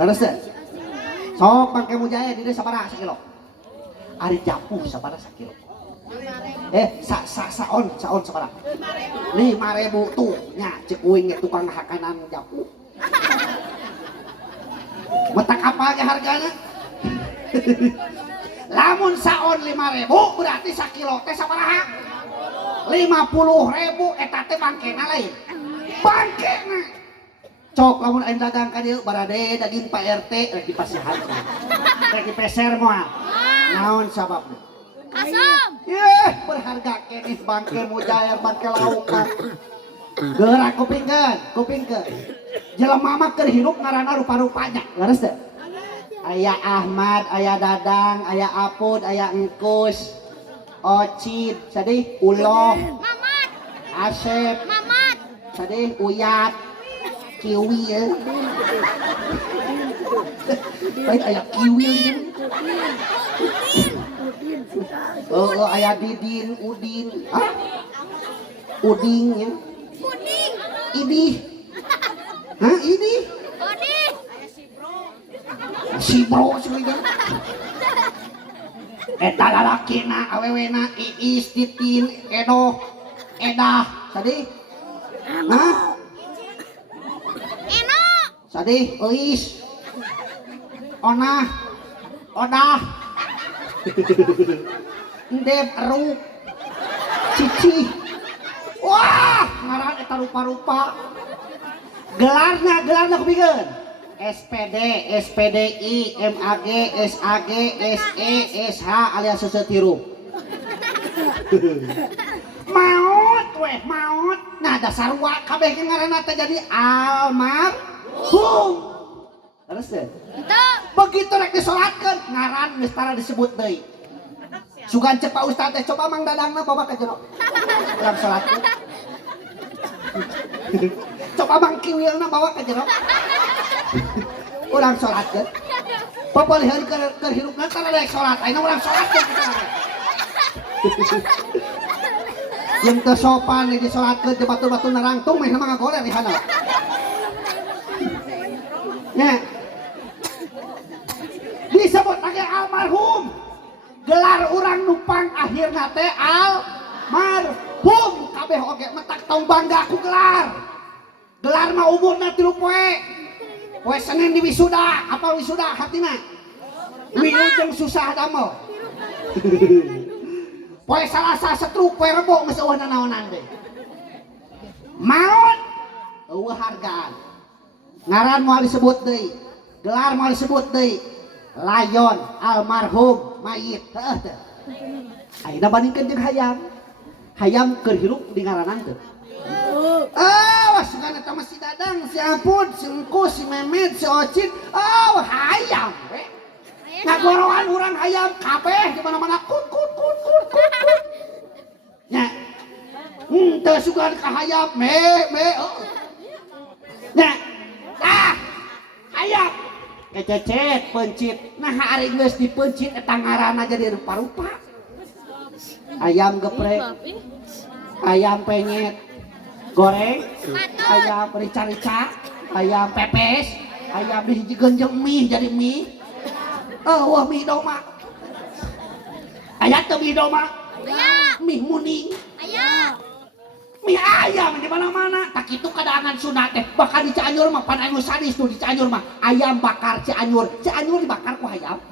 beres teh sok bangke mujair di sabaraha sakilo ari japu sabaraha sakilo saon sabaraha 5.000 tuh nya cek uing tukang hakanan japu metak apa ge hargana lamun saon 5.000 berarti sakilo teh sabaraha 50.000 eta teh bangkena lain bangkena cok lamun aing dagang ka dieu barade daging Pak RT rek dipasihan rek dipeser moal naon sababna Asam. Berharga keneh bangke mujair bangke laukan. Gerak kupingkeun. Jelema mah keur hirup ngaranna rupa-rupanya. Leres teh? Aya Ahmad, aya Dadang, aya Apud, aya Engkus, Ocid, sadih Uloh, Mamat. Asep, Mamat. sadih Uyat, Kiwi ya. Baik aya Kiwi ya. Aya Didin, Udin, Uding ya. Puding. Idih. Hah, Idih? Oding. Si bro sebenarnya. Eta lalakina awewena Iis, Titin, Edo, Edah, tadi? Hah? Eno. Tadi Eis, Onah, Odah, Ndeb, Eruk, Cici. Wah, ngaran eta rupa-rupa. Gelarna kupikeun. SPD, SPDI, MAG, SAG, SE, SH alias sesetiru. Maut. Nah dasar wa kabeh ngaranna teh jadi almarhum. Terus teh. Itu. Begitu rek disolatkeun ngaran geus tara disebut deui. Sugan cek Pak Ustaz teh coba Mang Dadangna bawa ka jero. Ulang salatkeun. Coba Mang Kiwilna bawa ka jero. Ulang salatkeun. Papalihan keur hirupna tara rek salat. Ayeuna ulang salatkeun. Yang teu sopan di salatkeun teh batu-batu narangtung meh mah ngagoler di handap. Nya. Disebut lagi almarhum. Gelar urang nupang akhirna teh almarhum. Kabeh oge mentak tong bangga ku gelar. Gelar mah umurna 3 poe. Poe Senin di wisuda, apa wisuda hatina? Wilujeng susah damel. Poe Salasa setruk, poe Rebo geus eueuh nanaonan deui. Maut eueuh hargaan. Ngaran moal disebut deui, gelar moal disebut deui. Layon almarhum mayit. Heuh teh. Ayeuna bandingkeun jeung hayam. Hayam keur hirup di ngaranan teu. Sugan eta mah si Dadang, si Apud, si Engkus, si Memet, si Ocid. Hayam we. Ngagoroan urang hayam kabeh di mana-mana kut. Nya. Teu sugan ka hayam me. Nya. Hayam. Kececet pencit. Nah ari geus dipencit eta ngaranna jadi rupa-rupa. Ayam geprek. Ayam penyet. Goreng, ayam rica-rica, ayam pepes, ayam dihijikeun jeung mie jadi mie. Wah mie doma. Aya teu mie doma? Aya. Mie muning. Aya. Mie ayam di mana-mana. Tak kitu kadangan Sunda teh. Bahkan di Cianjur mah pan anu sadis tuh di Cianjur mah ayam bakar Cianjur. Cianjur dibakar ku hayam.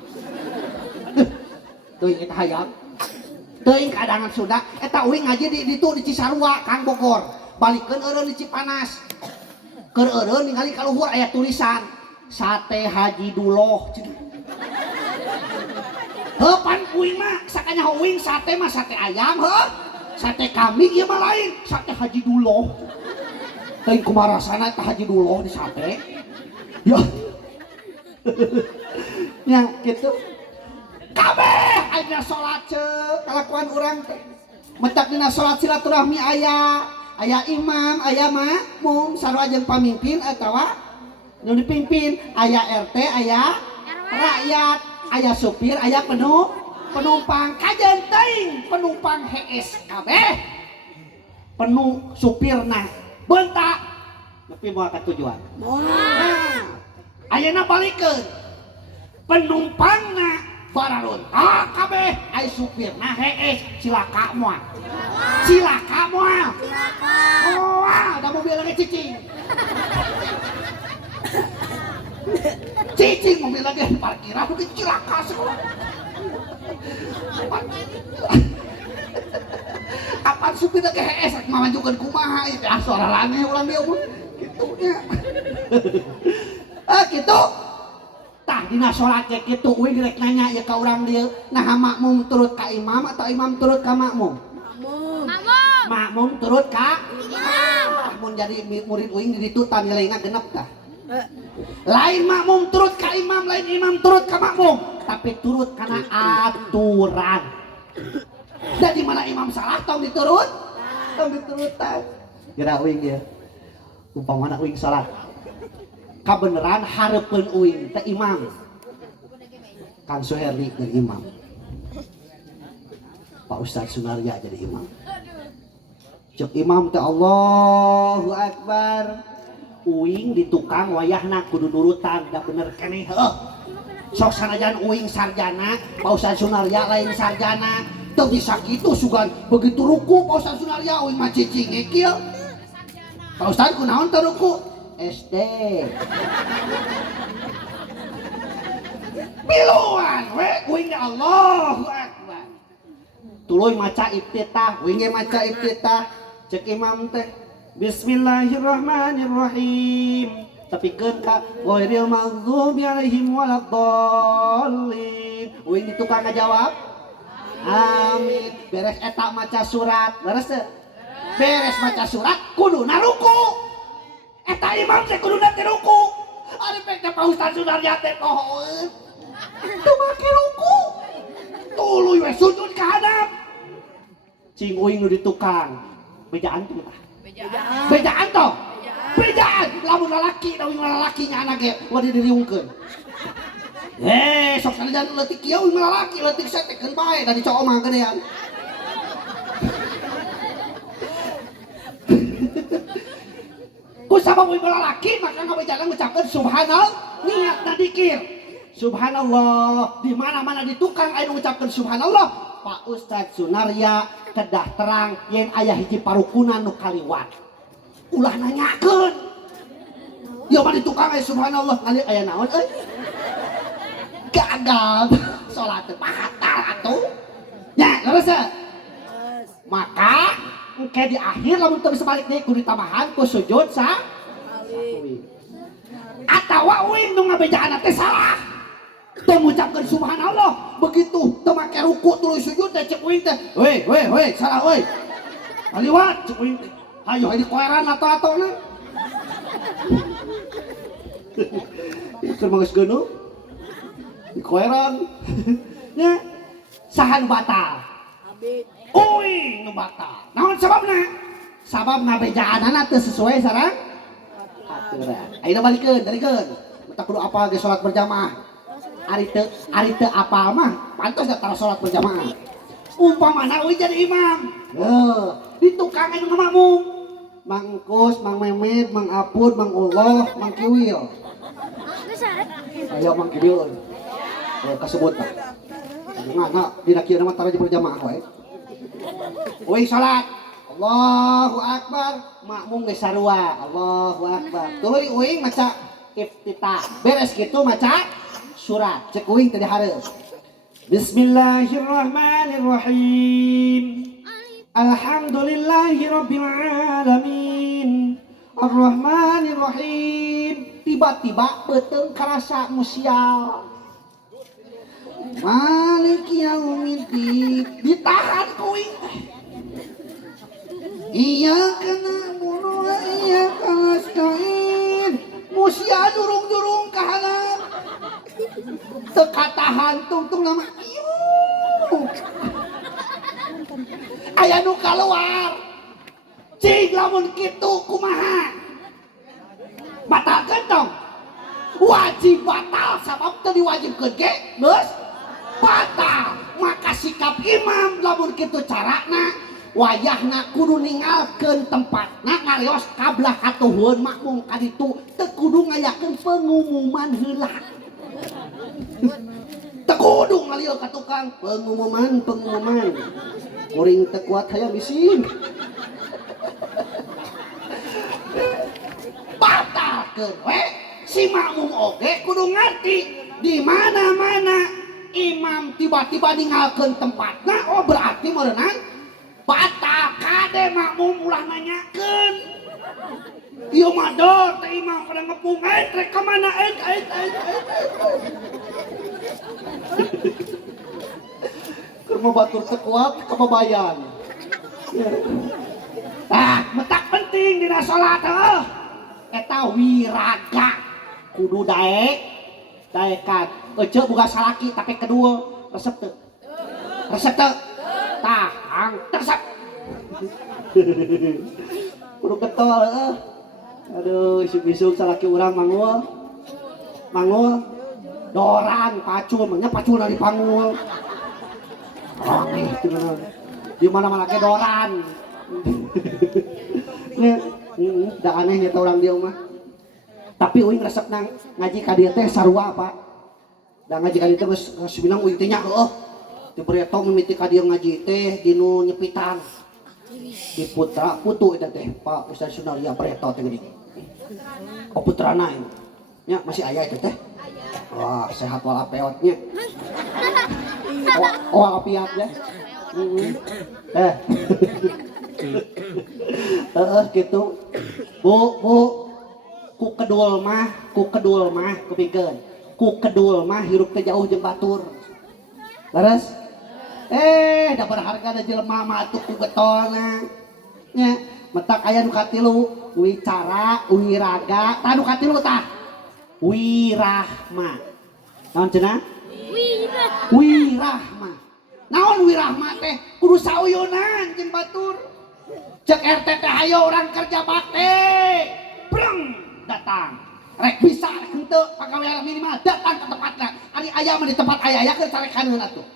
Tuh eta hayam. Teuing kadangan Sunda eta uing ngaji di ditu di Cisarua Kang Bogor. Balikeun eureun di Cipanas. Keur eureun ningali ka luhur aya tulisan Sate Haji Duloh. Heuh pan uing mah sakanya uing sate mah sate ayam heuh. Sate kambing ieu mah lain, Sate Haji Duloh. Teuing kumaha rasana eta Haji Duloh di sate. Ya. Ya kitu. Kabeh ayeuna salat ceuk kalakuan urang teh. Mentak dina salat silaturahmi aya imam, aya makmum, sarua jeung pamimpin atawa nu dipimpin, aya RT, aya rakyat, aya supir, aya penumpang. Kajen teuing penumpang hees kabeh. Supirna beuntak nepi moal ka tujuan. Ayeuna balikeun penumpangna bararun. Kabeh ai supirna hees cilaka moal. Ada mobil lagi cicing. Mobil lagi di parkiran mungkin cilaka semua. Apaan supir lagi hees mamajukeun kumaha ieu suara lame ulang dia gitu nya. Gitu. tah dina salat ge kitu uing rek nanya ya ka urang dieu nah makmum turut ka imam atau imam turut ka makmum? Makmum turut ka imam. Mun jadi murid uing di ditu tah nilainya genep tah. Lain makmum turut ka imam, lain imam turut ka makmum, tapi turut karena aturan. Dan di mana imam salah tong diturut, tong diturutan. Kira uing ya, umpamana uing salat, kabeneran hareupeun uing teh imam, Kang Suherli jadi imam, Pak Ustadz Sunarya jadi imam. Cek imam teh Allahu Akbar. Uing di tukang wayahna kudu nurutan da bener keneh heuh. Sok sanajan uing sarjana, Pak Ustadz Sunarya lain sarjana, teu bisa kitu sugan begitu ruku Pak Ustadz Sunarya uing mah cicing kieu. Pak Ustadz kunaon teu ruku? SD. Piluan we uing ge Allahu Akbar. Tuluy maca iftitah, uing ge maca iftitah, cek imam teh Bismillahirrahmanirrahim. Tapi ka ghairil maghdubi alaihim waladdallin. Uing di tukang ngajawab amin. Beres eta maca surat, beres teu? Beres maca surat kuduna ruku. Eta imam teh kuduna teh ruku. Ari pek Pak Ustadz Sunarya teh pohoeun. Teu make ruku. Tuluy we sujud ka hadap. Cing uing nu di tukang. Bejaan teh tah. Bejaan toh? Bejaan. Lamun lalaki, da uing lalaki nya anak ge wadi diriungkeun. Sok sanajan leutik kieu uing lalaki leutik setekeun bae da dicok omah gedean. Ku sabab uing lalaki maka ngabejaan ngucapkeun subhanallah niatna dikir. Subhanallah di mana-mana di tukang aya ngucapkeun subhanallah. Pak Ustadz Sunarya kedah terang yen aya hiji parukunan nu kaliwat. Ulah nanyakeun. Ya mah di tukang aya subhanallah ngali aya naon euy? Gagal salat teh batal atuh. Nya, leres teu? Maka engke di akhir lamun teu bisa balik deui kudu ditambahan ku sujud atawa uing nu ngabejaan teh salah. Teu ngucapkeun subhanallah begitu teu make ruku tuluy sujud teh cek uing teh we salah we kaliwat cek uing teh hayu di koeran ato-atona keur manggeus geuneuh di koeran nya saha nu batal uing nu batal naon sababna sabab ngabejaanana teu sesuai sareng aturan ayeuna balikeun kita kudu apal ge salat berjamaah. Ari teu apal mah pantos da tara salat berjamaah. Umpamana uing jadi imam. Di tukang anu makmum. Mang Kus, Mang Memet, Mang Apud, Mang Allah, Mang Kiwil. Ayo Mang Kiwil. Kasebut tah. Ngana dina kieu mah tara berjamaah wae. Uing salat. Allahu Akbar, makmum geus sarua. Allahu Akbar. Tuluy uing maca iftitah. Beres kitu maca surat cek uing tadi hareup. Bismillahirrahmanirrahim. Alhamdulillahi rabbil alamin. Arrahmanirrahim. Tiba-tiba beuteung karasa musial. Maliki yaumiddin. Ditahan ku uing. Iyyaka na'budu wa iyyaka nasta'in. Musial durung-durung ka halan. Teka tahan tungtung nama aya nu kaluar cing lamun kitu kumaha batalkeun tong wajib batal sabab teu diwajibkeun ge geus batal maka sikap imam lamun kitu carana wayahna kudu ninggalkeun tempatna ngaleos kablah katuhun makmum ka ditu teu kudu ngayakeun pengumuman heula. Tekudung ngalieu ka tukang pengumuman kuring teu kuat hayang bisin batalkeun we si makmum oge kudu ngarti di mana-mana imam tiba-tiba ninggalkeun tempatna oh berarti meureunang batal kade makmum ulah nanyakeun Iya mador teh imam pada ngepung rek ka mana keur mah batur teu kuat kababayan. Metak penting dina salat heuh. Eta wiraga kudu daekan. Ece boga salaki tapi kedua resep teu. Resep teu. Tah, resep. Kudu getol heuh. Aduh, isuk-isuk salaki urang mangul doran pacul mangnya pacul di pangul. Oh, itu di mana-mana ke doran. Da aneh nya orang dia mah. Tapi uing resep nang ngaji ka dieu teh sarua Pak. Da ngaji ka dieu teh geus bilang uing teh nya heuh. Ti Preto mimiti ka dieu ngaji teh dinu nyepitan. Di Putra putu eta teh Pak Ustaz Sunaria Preto teh geuning. Oh putrana ini. Nya masih aya itu teh. Wah, sehat walafiat nya. Walafiat ya. Gitu. Bu, ku kedul mah kupikeun. Ku kedul mah hirup teh jauh jeung batur. Leres? Da berharga da jelema mah atuh ku getolna. Nya, metak aya nu katilu. Wicara, wiraga, tah nu katilu tah. Wirahma. Naon cenah? Wirahma. Naon wirahma teh? Kudu sauyunan jeung batur. Cek RT teh hayo urang kerja bakti. Breng datang. Rek bisa henteu pagawean minimal datang ke tempatna. Ari aya mah di tempat aya ya keur carekaneun atuh.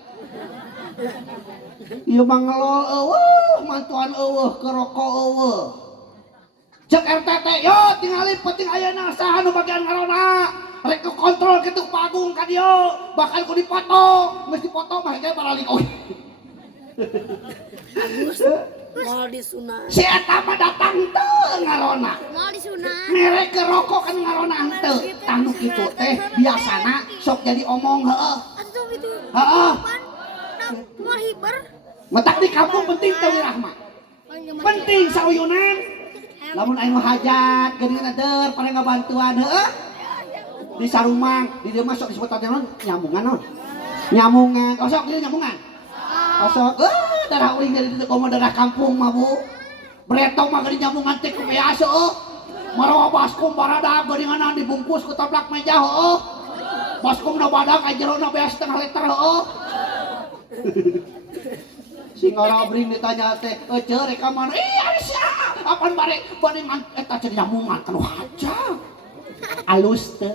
Ieu mah ngelol eueuh, mantuan eueuh, kerokok eueuh. Cek RTT, yo tingali penting ayeuna saha nu bagian ngarona. Rek kontrol kitu Pak Agung ka dieu, bahkan ku dipoto, geus dipoto mah ge baralik oge. Mal disunat. Si eta mah datang teu ngarona. Mau disunat. Mere kerokok kan ngarona henteu. Tah nu kitu teh biasana sok jadi omong heueuh. Atuh gitu. Heeh. Mau hiber. Metak di kampung penting teu wirahma. Penting sauyunan. Lamun aya nu hajat geuningan deur pada ngabantuan heueuh. Di sarumang, di dieu mah sok disebut nyambungan naon? Nyambungan. Osok dieu nyambungan. Osok darah uing dari dieu komo darah kampung mah Bu. Bretong mah geuning nyambungan teh ku beas heueuh. Marawa baskom baradag geuningan dibungkus ku tablak meja heueuh. Baskomna badag ka jerona beas setengah liter heueuh. Si ngarabring ditanya teh, "Ece rek ka mana?" "Ari sia, apaan bare ngan eta cenah nyambungan kanu haja." Alus teu?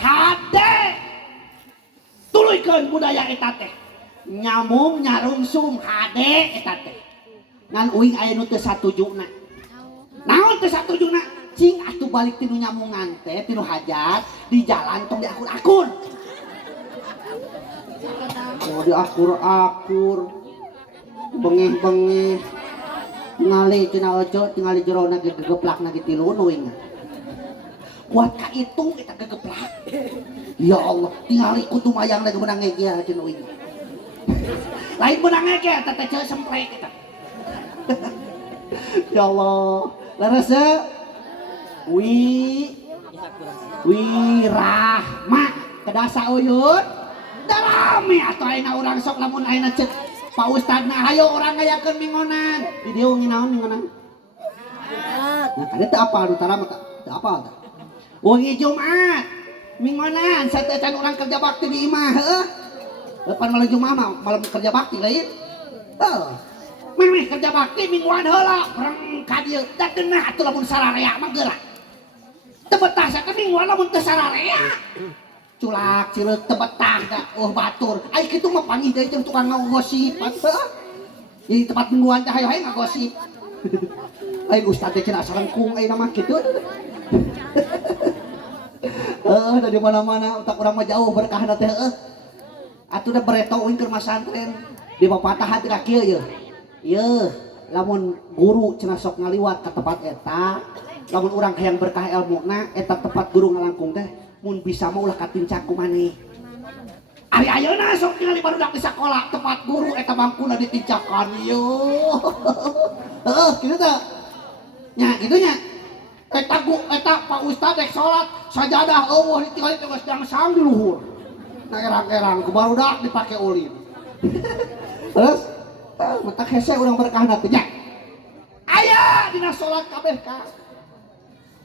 Hade. Tuluykeun budaya eta teh. Nyamung nyarungsum hade eta teh. Ngan uing aya nu teu satujuna. Naon teu satujuna? Cing atuh balik tinu nyamungan teh, tinu hajat di jalan tong diakur-akur. Oh diakur-akur. Bengih-bengih ngali cenah ojo tingali jerona gegeplakna ge tilun uing. Kuat ka itung eta gegeplak. Ya Allah, tingali kudu mayangna ge meunang ngege cenah uing. Lain meunang ngege eta teh ceuk semprek eta. Ya Allah, leres wirahma kedasa uyun. Da rame atuh ayeuna urang sok lamun ayeuna ceuk Pak Ustadna hayo orang ngayakeun mingonan. Di dieu nginaon mingonan? Nah, kada teu apal utara mah teu apal tah. Wengi Jumat mingonan saeueucan urang kerja bakti di imah heueuh. Depan malam Jumat mah malam kerja bakti lain. Heuh. Memeh kerja bakti mingguan heula urang ka dieu da geunah atuh lamun sararea mah geura. Teu betah saha mingguan lamun teu sararea. Culak cileuk teu betah da batur. Ai kitu mah panggih deui jeung tukang ngagosip atuh. Di tempat mingguan teh hayo hayo ngagosip. Lain ustad teh cenah sarengkung ayeuna mah kitu. Dari mana-mana utak urang mah jauh berkahna teh heueuh. Atuh da Preto uing keur masantren di papatahan teh kieu yeuh. Yeuh, lamun guru cenah sok ngaliwat ka tempat eta, lamun urang hayang berkah ilmuna eta tempat guru ngalangkung teh mun bisa mah ulah katincak ku maneh. Ari ayeuna sok ningali barudak di sakola tempat guru eta bangkuna ditincakan. Yo. Heeh, kitu teh. Nya kitu nya. eta Pak Ustad rek salat sajadah eueuh ditinggali teh geus dangsang di luhur. Nah erang-erang ku barudak dipake ulin. Terus mata hese urang berkahna teh nya. Aya dina salat kabeh ka.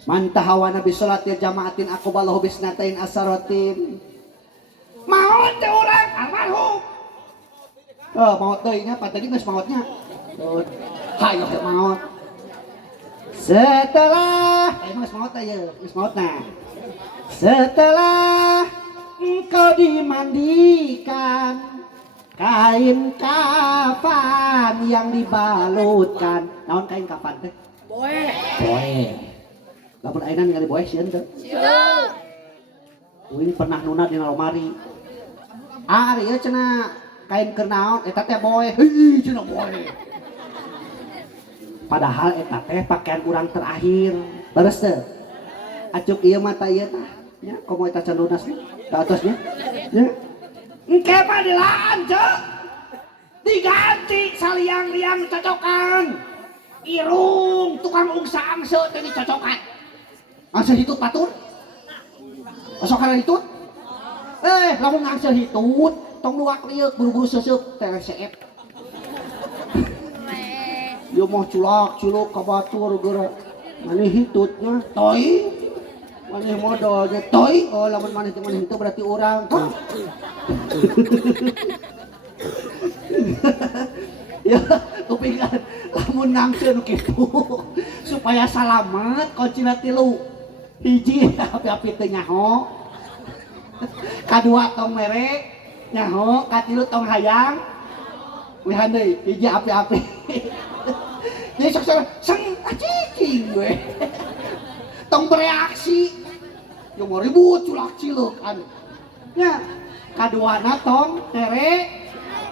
Mantahawana bi sholatil jamaatin aqbalahu bisnatain asaratin. Maot teh urang almarhum. Maot deui nya patadi geus maotnya. Hayo maot. Setelah geus maot aya, geus maotna. Setelah engkau dimandikan kain kafan yang dibalutkan. Naon kain kafan teh? Boe. Boe. Lamun ayeuna ningali boe sieun teu? Sieu. Uing pernah nuna dina lomari. Ari ieu cenah kain keur naon eta teh boe. Heuh cenah boe. Padahal eta teh pakaian urang terakhir. Beres teu? Acuk ieu mah tah ieu tah. Nya komo eta can lunas nih. Da atosnya. Nya. Engke mah dilaan ceuk. Diganti saliang-liang cocokan. Irung tukang ungsa angse teh dicocokan. Angse hitut batur. Asokan hitut. Lamun angse hitut, tong luak liuk buru-buru seuseuk teh seep. Yo mah culak-culuk ka batur geura. Maneh hitutnya toi. Maneh modalnya toi. Oh lamun maneh teh maneh itu berarti urang. Ya, kupingan lamun nangse nu kitu supaya salamet kuncina 3. Hiji api-api teu nyaho. Kadua tong mere nyaho, katilu tong hayang. Lihan deui, hiji api-api. Jadi sok seng acicing we. Tong bereaksi. Yo mau ribut culak cileuk anu. Nya, kaduana tong mere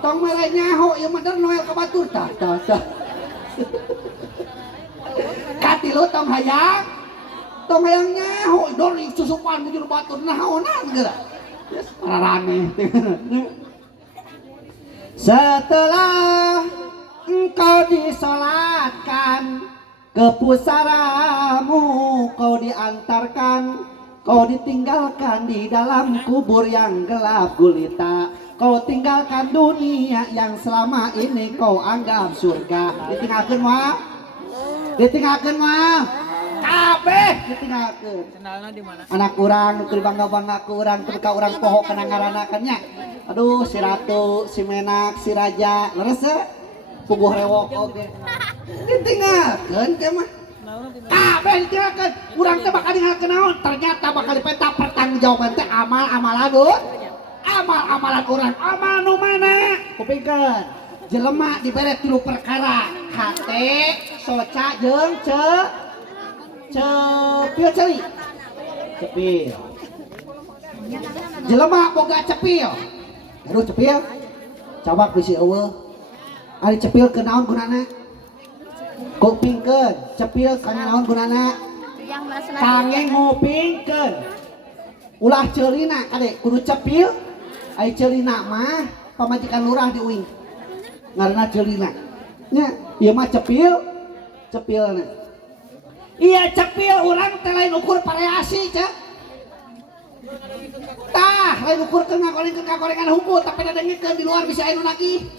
tong mere nyaho ieu mah noel ka batur tah. Katilu tong hayang nyaho dori susupan bujur batur naonan geura. Yes, pararane. Setelah engkau disolatkan ke pusaramu, kau diantarkan, kau ditinggalkan di dalam kubur yang gelap gulita. Kau tinggalkan dunia yang selama ini kau anggap surga. Ditinggalkan mah kabeh ditinggalkan. Kenalna di mana? Anak urang nu bangga-bangga ku urang teu ka urang poho kana ngaranna kan nya. Aduh si Ratu, si Menak, si Raja, leres puguh rewok oge. Ditinggalkeun teh mah. Kabeh ditinggalkeun. Urang teh bakal ninggalkeun naon? Ternyata bakal dipeta pertanggungjawaban teh amal-amalan amal-amalan urang. Amal nu mana? Kupingkeun. Jelema dibere 3 perkara. Hate, soca jeung cepil ceuli. Cepil. Jelema boga cepil. Aduh cepil. Coba bisi eueuh. Ari cepil ke naon gunana? Kupingkeun. Cepil kana naon gunana? Kange ngupingkeun. Ulah ceulina kade kudu cepil. Ai ceulina mah pamajikan lurah di uing. Ngaranna ceulina. Nya, ieu mah cepilna. Iya cepil urang teh lain ukur variasi cek. Tah lain ukur kena gorengan hukum tapi ada ngikeun di luar bisa anu lagi.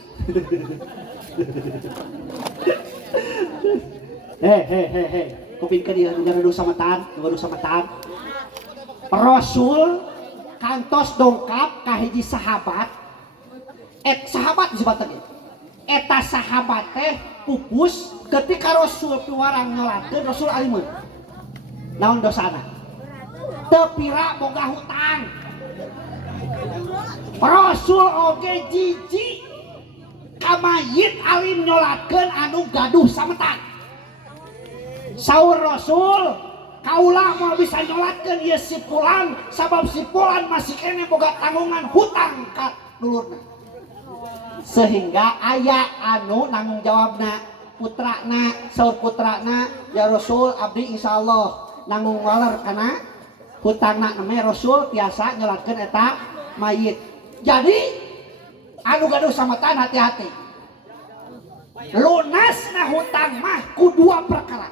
Kupingkeun ieu nu dosa metan. Rasul kantos dongkap ka hiji sahabat. Sahabat disebut tadi. Eta sahabat teh pupus ketika Rasul piwarang nyolakeun Rasul alimeun. Naon dosana? Teu pira boga hutang. Rasul oge jiji ka mayit alim nyolakeun anu gaduh sametan. Saur Rasul, kaula mau bisa nyolatkeun ieu si fulan sabab si fulan masih kene boga tanggungan hutang ka dulurna. Sehingga aya anu nanggung jawabna putrana, saur putrana ya Rasul abdi insyaallah nanggung waler kana hutangna namanya Rasul tiasa nyolatkeun eta mayit. Jadi anu gaduh sametan hati-hati. Lunasna hutang mah ku 2 perkara.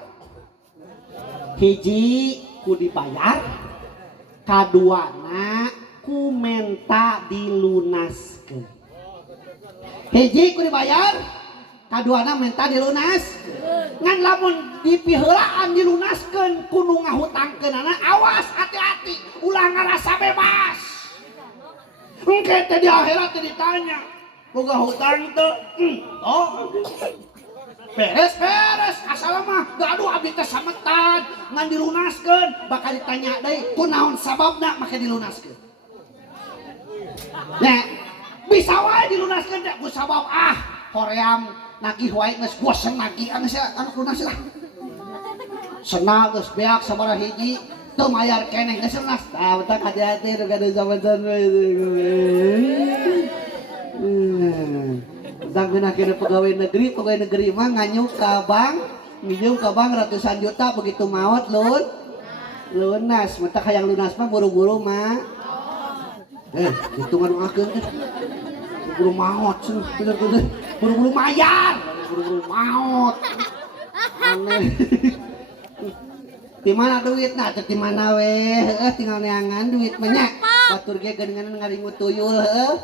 hiji ku dibayar, kaduana ku menta dilunaskeun. Hiji ku dibayar, kaduana menta dilunas. Ngan lamun dipiheulaan dilunaskeun kudu ngahutangkeunana, awas hati-hati ulah ngarasa bebas. Engke teh di akhirat teh ditanya, boga hutang teu? Oh. Beres asal mah gaduh abdi teh sametan ngan dilunaskeun, bakal ditanya deui kunaon sababna make dilunaskeun. Nya bisa wae dilunaskeun teh ku sabab hoream nagih wae geus bosen nagih anu lunas lah. Senang geus beak sabaraha hiji teu mayar keneh geus lunas. Tah betak hati-hati nu gaduh sametan we. Tentang kena pegawai negeri mah nganyuk ka bank, minjem ka bank ratusan juta begitu maut lunas. Mata hayang lunas mah buru-buru mah. Hitungan akeun teh. Buru maut cenah bener-bener. Buru-buru mayar, buru-buru maut. Aneh. Di mana duitna? Teh di mana we? Heeh tinggal neangan duit mah nya. Batur ge geuningan ngaringut tuyul heuh.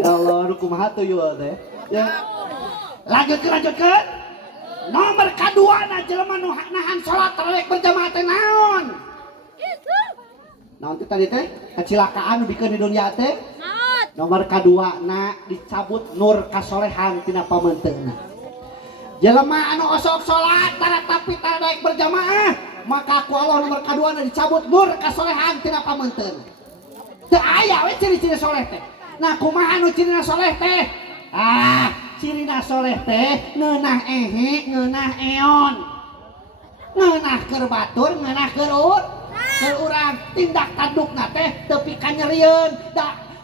Ya Allah, nu kumaha tuyul teh? Ya. Lanjutkeun. Nomor kaduana jelema nu nahan salat tarawih berjamaah teh naon? Naon teh tadi teh? Kecelakaan nu bikeun di dunya teh? Nomor kaduana dicabut nur kasolehan tina pamenteungna. Jelema anu osok salat tapi tarawih berjamaah, maka ku Allah nomor kaduana dicabut nur kasolehan tina pamenteun. Teu aya we ciri-ciri soleh teh. Nah kumaha anu cirina soleh teh? Cirina soleh teh ngeunah ehe, ngeunah eon. Ngeunah keur batur, ngeunah keur urang. Tindak tandukna teh teu pika nyerieun.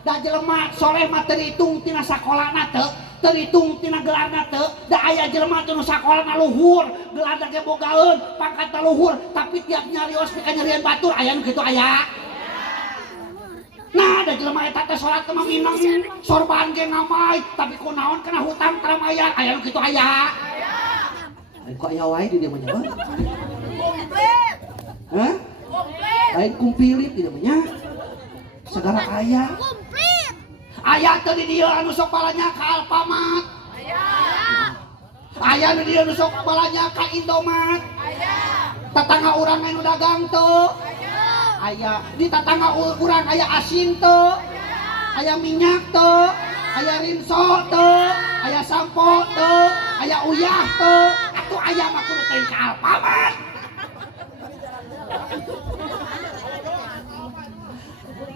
Da jelema soleh mah teu dihitung tina sakolana teu, teu dihitung tina gelarna teu. Da aya jelema teu nu sakolana luhur, gelarna ge bogaeun, pangkatna luhur, tapi tiap nyarios pika nyerieun batur, aya nu kitu aya. Nah, ada jelema eta teh salat teh mah minang sorban ge ngamai, tapi kunaon kana hutang tara mayar, aya nu kitu aya. Kok aya wae di dieu mah nya? Komplit. Hah? Komplit. Lain kumpilit di dieu mah nya. Segala aya. Komplit. Aya teh di dieu anu sok balanya ka Alfamart. Aya. Aya nu dieu anu sok balanya ka Indomaret. Aya. Tetangga urang anu dagang teu. Aya di tetangga urang aya asin teu, aya minyak teu, aya rinso teu, aya sampo teu, aya uyah teu, atuh aya mah kudu teh ka Alfamart.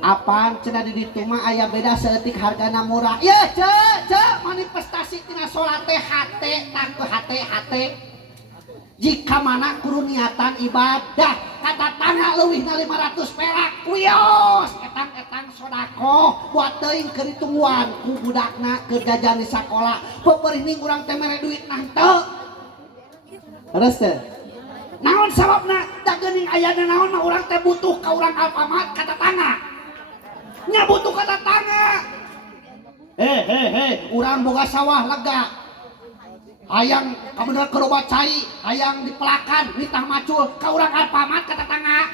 Apaan cenah di ditu mah aya beda saeutik hargana murah. Ye ce manifestasi tina salat teh hate tangtu hate. Jika mana kudu niatan ibadah kata tangga leuwih na 500 perak wios etang sodako buat teuing keur ditungguan ku budakna keur jajan di sakola peupeureuning urang teh mere duit nah teu terus teh naon sababna da geuning ayana naon mah urang teh butuh ka urang Alfamart kata tangga nya butuh kata tangga urang boga sawah lega hayang kabener kerobat cai hayang dipelakan nitah macul ka urang Alfamart kata tangga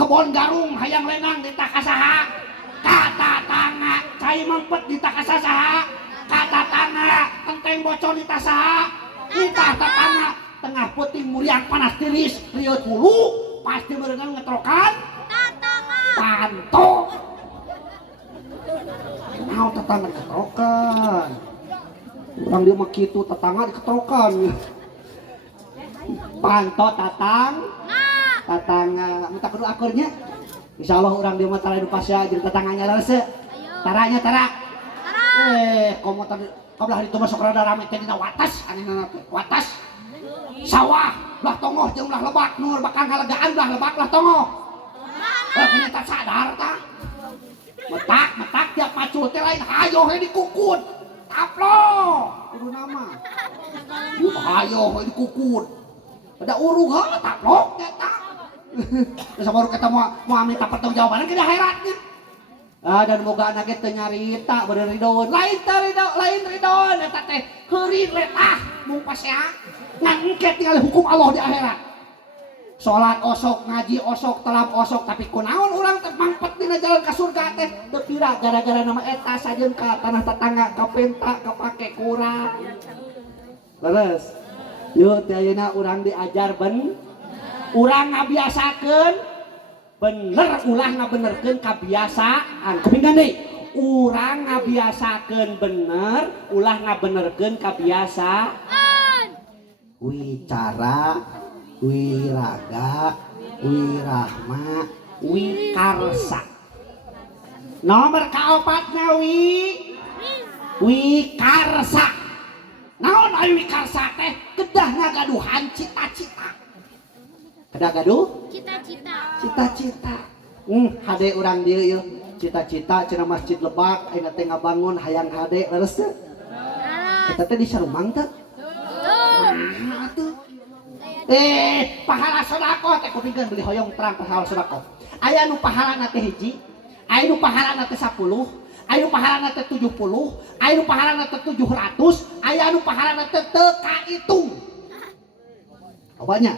kebon garung hayang lenang nitah kasaha kata tangga cai mempet nitah kasaha kata tangga enteng bocor nitah saha nitah tangga tengah peuting muriang panas tiris rieuh hulu pasti berenang ngetrokan panto naon tetangga ngetrokan orang dia mah kitu tetangga diketrokan panto tatangga minta kudu akurnya insyaallah orang dia mah tara hidup pasya jadi tetangganya rese taranya tara komo tadi kabelah ditu masuk rada rame teh dina watas anehna teh watas sawah belah tongoh jeung belah lebak nur bakal ngalegaan belah lebak belah tongoh kena tak sadar tah metak tiap macul teh lain hayo he dikukut taplo kudu nama hayo he dikukut ada uruh ha taplok eta geus baru kita mau minta pertanggungjawaban ke akhiratnya dan boga anak teh nyarita bener ridon lain ridon eta teh heurin letah mung pasea ngan engke tinggal hukum Allah di akhirat. Salat osok, ngaji osok, telam osok, tapi kunaon urang teh mangpet dina jalan ka surga teh teu pira gara-gara nama eta sajeun ka tanah tetangga ka penta kapake kurang. Leres. Yuk teh ayeuna urang diajar urang ngabiasakeun bener ulah ngabenerkeun kabiasaan. Kepinggan deui. Urang ngabiasakeun bener ulah ngabenerkeun kabiasaan. Wicara, wiraga, wirahma, wikarsa. Nomor kaopatna wikarsa. Naon aya wikarsa teh? Kedah ngagaduhan cita-cita. Kedah gaduh? Cita-cita. Cita-cita. Hade urang dieu yeuh. Cita-cita cenah Masjid Lebak ayeuna teh ngabangun hayang hade leres teh. Eta teh di Sarumang teh. Atuh. Pahala sedekah teh kupingkeun beli hoyong terang pahala sedekah. Aya nu pahalana teh hiji, aya nu pahalana teh 10, aya nu pahalana teh 70, aya nu pahalana teh 700, aya nu pahalana teh teu kahitung. Banyak.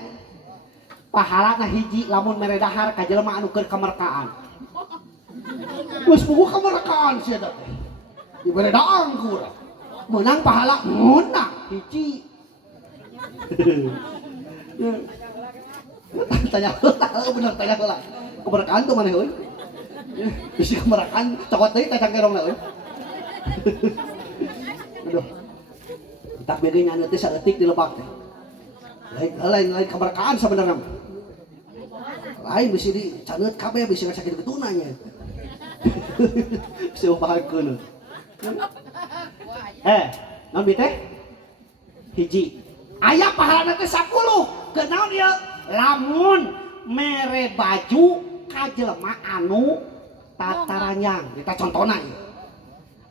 Pahalana hiji lamun mere dahar ka jelema anu keur kamarkaan. Geus puguh kamarkaan sia teh. Dibere daang ku urang. Menang pahala menang hiji. Tanya bener tanya heula. Keberkahan tuh maneh euy. Bisi keberkahan cokot deui tacang kerongna euy. Aduh. Tak bege nyanyi teh saeutik di Lebak teh. Lain keberkahan sebenarnya. Lain bisi di caneut kabeh bisi sakit getuna nya. Bisi upahakeun. Naon bi teh? Hiji. Aya pahalana teh 10. Kenaon ieu? Lamun mere baju ka jelema anu tataranjang. Kita contona ieu.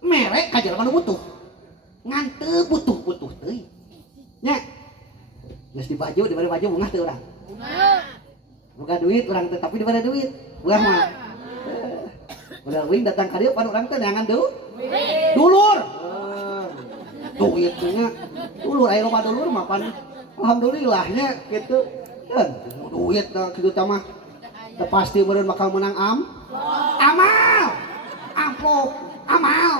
Mere ka jelema anu butuh. Ngan teu butuh-butuh teuing. Nya. Geus di baju, dibere baju bunga teu urang. Boga duit urang teh tapi dibere duit. Ulah mah. Udah wing datang ka dieu pan urang teh neangan duit. Dulur. Duitnya dulur aya loba dulur mah pan alhamdulillahnya gitu. Kan duit kitu teh mah teu pasti meureun bakal menang amal. Amplop amal.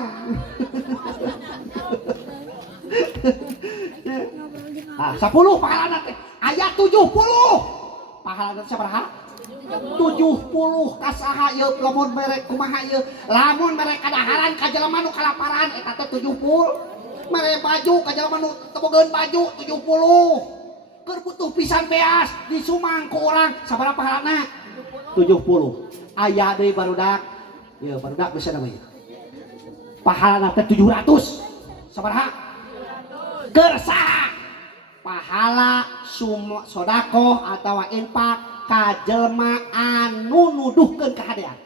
Ah, 10 pahalana teh aya 70. Pahalana sabaraha? 70 ka saha ieu lamun mere kumaha ieu? Lamun mere kadaharan ka jelema nu kalaparan eta teh 70. Mere baju ka jelema nu tebogeun baju 70. Keur butuh pisan beas disumang ku urang sabaraha pahalana? 70. Aya deui barudak. Ieu barudak bisa namanya. Pahalana teh 700. Sabaraha? Keur saha? Pahala sodaqoh atawa infak ka jelema anu nuduhkeun kahadean.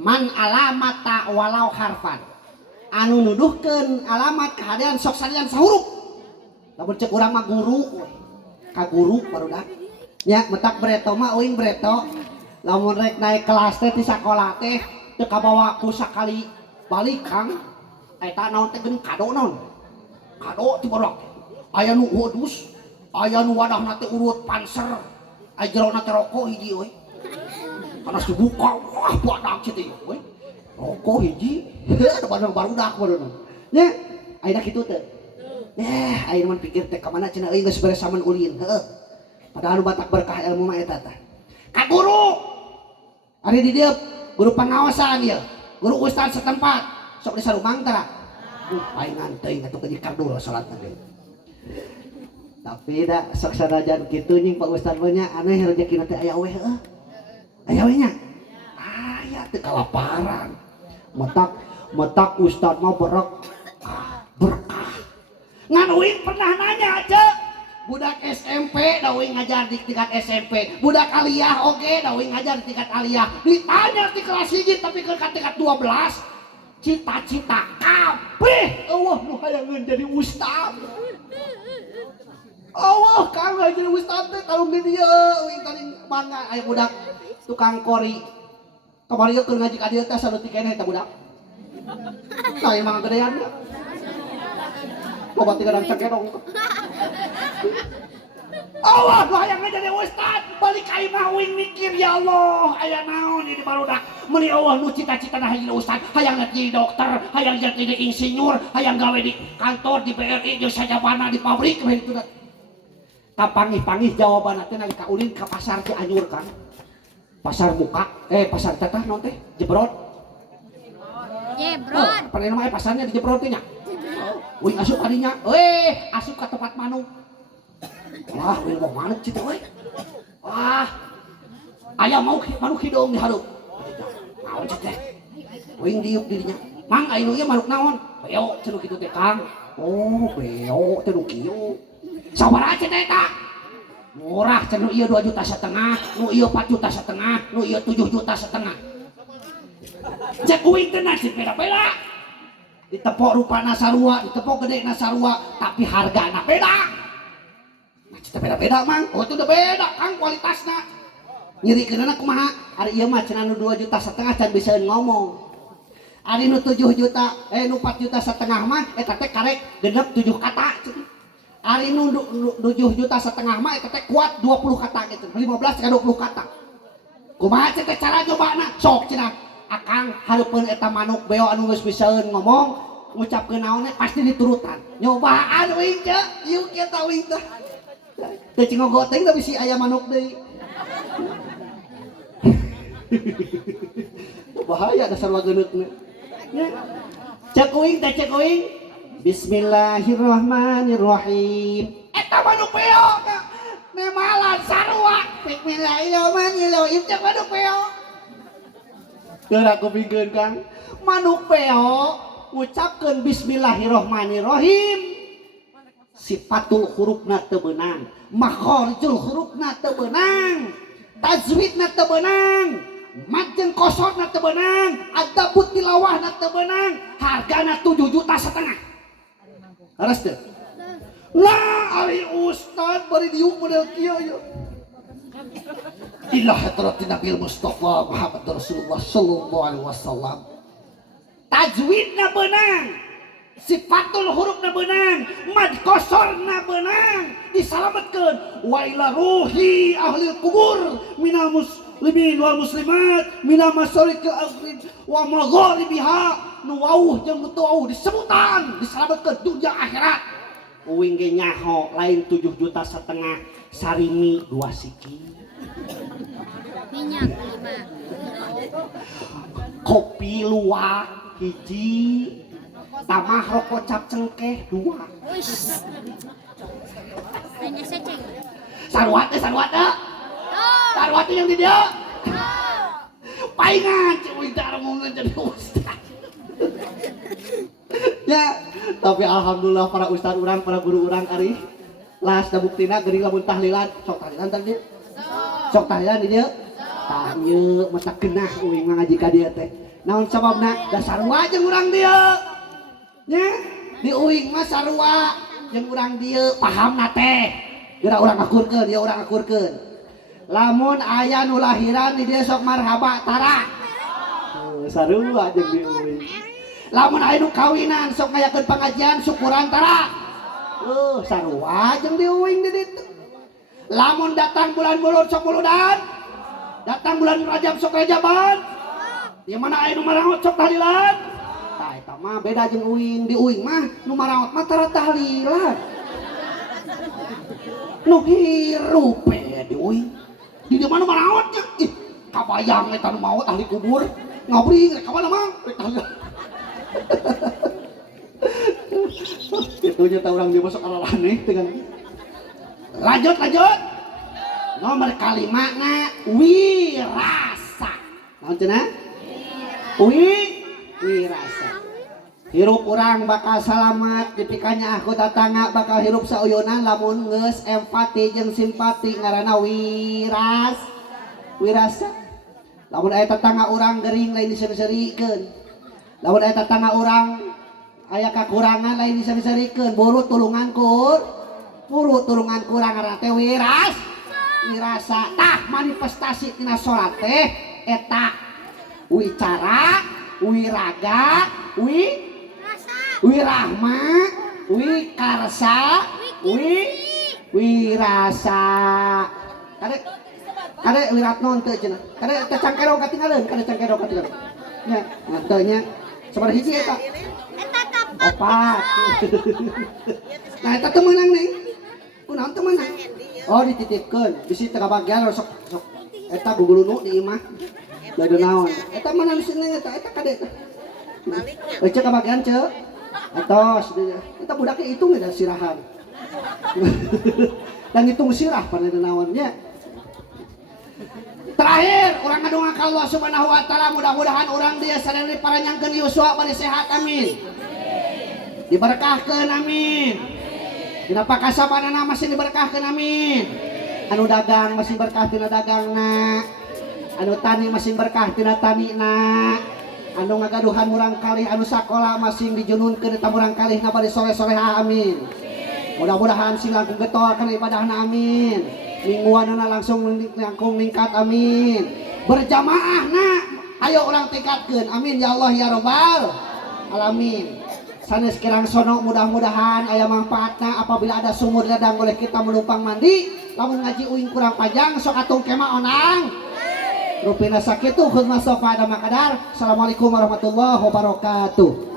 Man alamata walau harfan. Anu nuduhkeun alamat kahadean sok salian sahuruf. Lamun ceuk urang mah guru we. Ka guru barudak. Nya metak breto mah euing breto. Lamun rek naik kelas teh di sakola teh teu kabawa ku sakali balik Kang. Eta naon teh geuning kado naon? Kado ti barudak. Aya nu wedus, aya nu wadahna teh urut panser. Aya jerona teh rokok hiji we. Panas dibuka, wah badak kitu we. Rokok hiji, ada barudak barudak. Nya, ayeuna kitu teh. Ayeuna mah pikir teh ka mana cenah euy geus beres saman ulin, heuh. Padahal batak berkah ilmu mah eta teh. Ka guru. Ari di dieu guru pengawasan ieu, guru ustaz setempat. Sok di sarumang tara. Paingan teuing atuh ke kardul salatna teh. Tapi da sok sanajan kitu nying Pak Ustaz mah nya aneh rezekina teh aya we heuh. Aya we nya. Aya teu kalaparan. Metak Ustaz mah berkah. Ngan uing pernah nanya aja. Budak SMP da uing ngajar di tingkat SMP. Budak aliyah oge da uing ngajar di tingkat aliyah. Ditanya di kelas 1 tapi ke tingkat 12. Cita-cita kabeh eueuh nu hayangeun jadi ustaz. Allah kang jadi ustaz teh talung di dieu uing tadi bangga aya budak tukang kori. Kamari keur ngaji ka dieu teh saeutik keneh eta budak. Tah emang gedean. Loba ti kadang cekedong. Allah lah yang jadi ustad balik ka imah uing mikir ya Allah aya naon di barudak meuli Allah nu cita-citana jadi ustad hayang jadi dokter hayang jadi insinyur hayang gawe di kantor di BRI jeung sajabana di pabrik begitu dah tapangih-pangih jawaban teh nalika ulin ka pasar Cianjur kan pasar buka pasar teteh naon teh jebrot pernah nama pasarnya di jebrot teh nya uing asup kadinya asup ka tempat manuk. Wah, mau mana cita we? Wah, ayah mau manuk hidung diharup. Naon cita? Wing diuk dirinya. Mang ayeuna ieu manuk naon? Beo cenah kitu teh Kang. Oh, beo teh nu kieu. Sabaraha cita eta? Murah cenah ieu 2,5 juta, nu ieu 4,5 juta, nu ieu 7,5 juta. Cek uing teh nasib beda-beda. Ditepok rupana sarua, ditepok gede na sarua, tapi hargana beda. Cita beda-beda mang, oh itu udah beda Kang kualitasnya. Nyeri kenana kumaha? Ari ieu mah cenah nu 2,5 juta can bisa ngomong. Ari nu 7 juta, nu 4,5 juta mah eta teh karek genep 7 kata. Ari nu 7,5 juta mah eta teh kuat 20 kata gitu, 15 ka 20 kata. Kumaha teh cara nyobana? Sok cenah. Akang hareupeun eta manuk beo anu geus bisaeun ngomong, ngucapkeun naon pasti diturutan. Nyobaan wing teh, ieu kita wing teh. Teu cinggo goteng tapi si aya manuk deui. Bahaya dasar wageneutna. Cek uing teh cek uing. Bismillahirrahmanirrahim. Eta manuk beo nemalan sarua. Bismillahirrahmanirrahim cek manuk beo. Geura kupingkeun Kang. Manuk beo ngucapkeun bismillahirrahmanirrahim. Sifatul hurufna teu beunang, makharijul hurufna teu beunang, tajwidna teu beunang, mad jeung qosodna teu beunang, adabut tilawahna teu beunang, hargana 7,5 juta. Haras teu? Nah, ari ustad bari diuk model kieu ye. Ilah hadratin Nabi Mustafa Muhammad Rasulullah sallallahu alaihi wasallam. Tajwidna beunang. Sifatul hurufna beunang, mad qasorna beunang, disalametkeun wa ila ruhi ahli kubur minal muslimin wal muslimat minal masyariqil ardi wa magharibiha nu wauh jeung nu teu wauh disebutan disalametkeun dunya akhirat. Uing ge nyaho lain 7,5 juta sarimi 2 siki. Minyak 5. Kopi luwak hiji. Tamah rokok cap cengkeh 2. Wis. Hanya seceng. Sarwat teh. Sarwat yang di dia. Paingan cewek darung jadi ustad. Ya, tapi alhamdulillah para ustad urang, para guru urang ari las da buktina geuning lamun tahlilan, sok tahlilan tadi. Sok tahlilan di dia. Tah ieu mata genah uing ngaji ka dieu teh. Naon sababna? Da sarua jeung urang dieu. Nya di uing mah sarua jeung urang dieu pahamna teh geura urang akurkeun ya urang akurkeun lamun aya nu lahiran di dieu sok marhaba tara sarua jeung di uing lamun aya nu kawinan sok ngayakeun pangajian syukuran tara sarua jeung di uing di ditu lamun datang bulan mulud sok muludan datang bulan Rajab sok rajaban di mana aya nu marangot sok tahlilan. Tah eta mah beda jeung uing, di uing mah nu maraot mah tara tahlilan. Nu hirup di uing. Di dieu mah nu maraot nya. Ih, kabayang eta nu maot ahli kubur. Ngabring rek ka mana mang? Rek tahlilan. Kitu nya tah urang dieu masuk araraneh teh kan. Lanjut. Nomor kalimana wirasa. Naon cenah? Wirasa. Hirup urang bakal salamet dipikanya aku tatangga bakal hirup sauyunan lamun geus empati jeung simpati ngaranna wirasa. Lamun aya tatangga urang gering lain diseri-serikeun. Lamun aya tatangga urang aya kakurangan lain diseri-serikeun. Buru tulungan kurang ngaranna teh wirasa. Tah manifestasi tina salat teh eta wicara, wiraga, wirahma, wikarsa, wirasa kade wiratnon teu cenah kade teh cangkerong katinggalan kade cangkerong katinggalan nya teu nya sabar hiji eta Eta tapak. opat nah eta teu meunang nih kunaon teu meunang oh dititipkeun bisi teu kabagian sok sok eta gugulunu di imah bade naon eta meunang sini eta kade eta cek kabagian cek atos kita budaknya hitung ya sirahan dan hitung sirah pada naonnya terakhir orang ngadongak ka Allah subhanahu wa ta'ala mudah-mudahan orang dia sadari para nyangkeun Yusua bari sehat amin diberkahkeun amin dina pakasabanana masih diberkahkeun amin anu dagang masih berkah tina dagangna anu tani masih berkah tina tanina anu ngagaduhan murang kalih anu sakola masing dijununkeun eta murang kalih na bari sore-soreha amin. Mudah-mudahan sing langkung getol kana ibadahna amin. Mingguanana langsung langkung ningkat amin. Berjamaahna ayo urang tingkatkeun amin ya Allah ya Rabbal alamin. Sanes kirang sono mudah-mudahan aya manfaatna apabila ada sumur ladang boleh kita menumpang mandi lamun ngaji uing kurang panjang sok atung kemah onang. Rupina sakitu khudma sofa ada makadar. Assalamualaikum warahmatullahi wabarakatuh.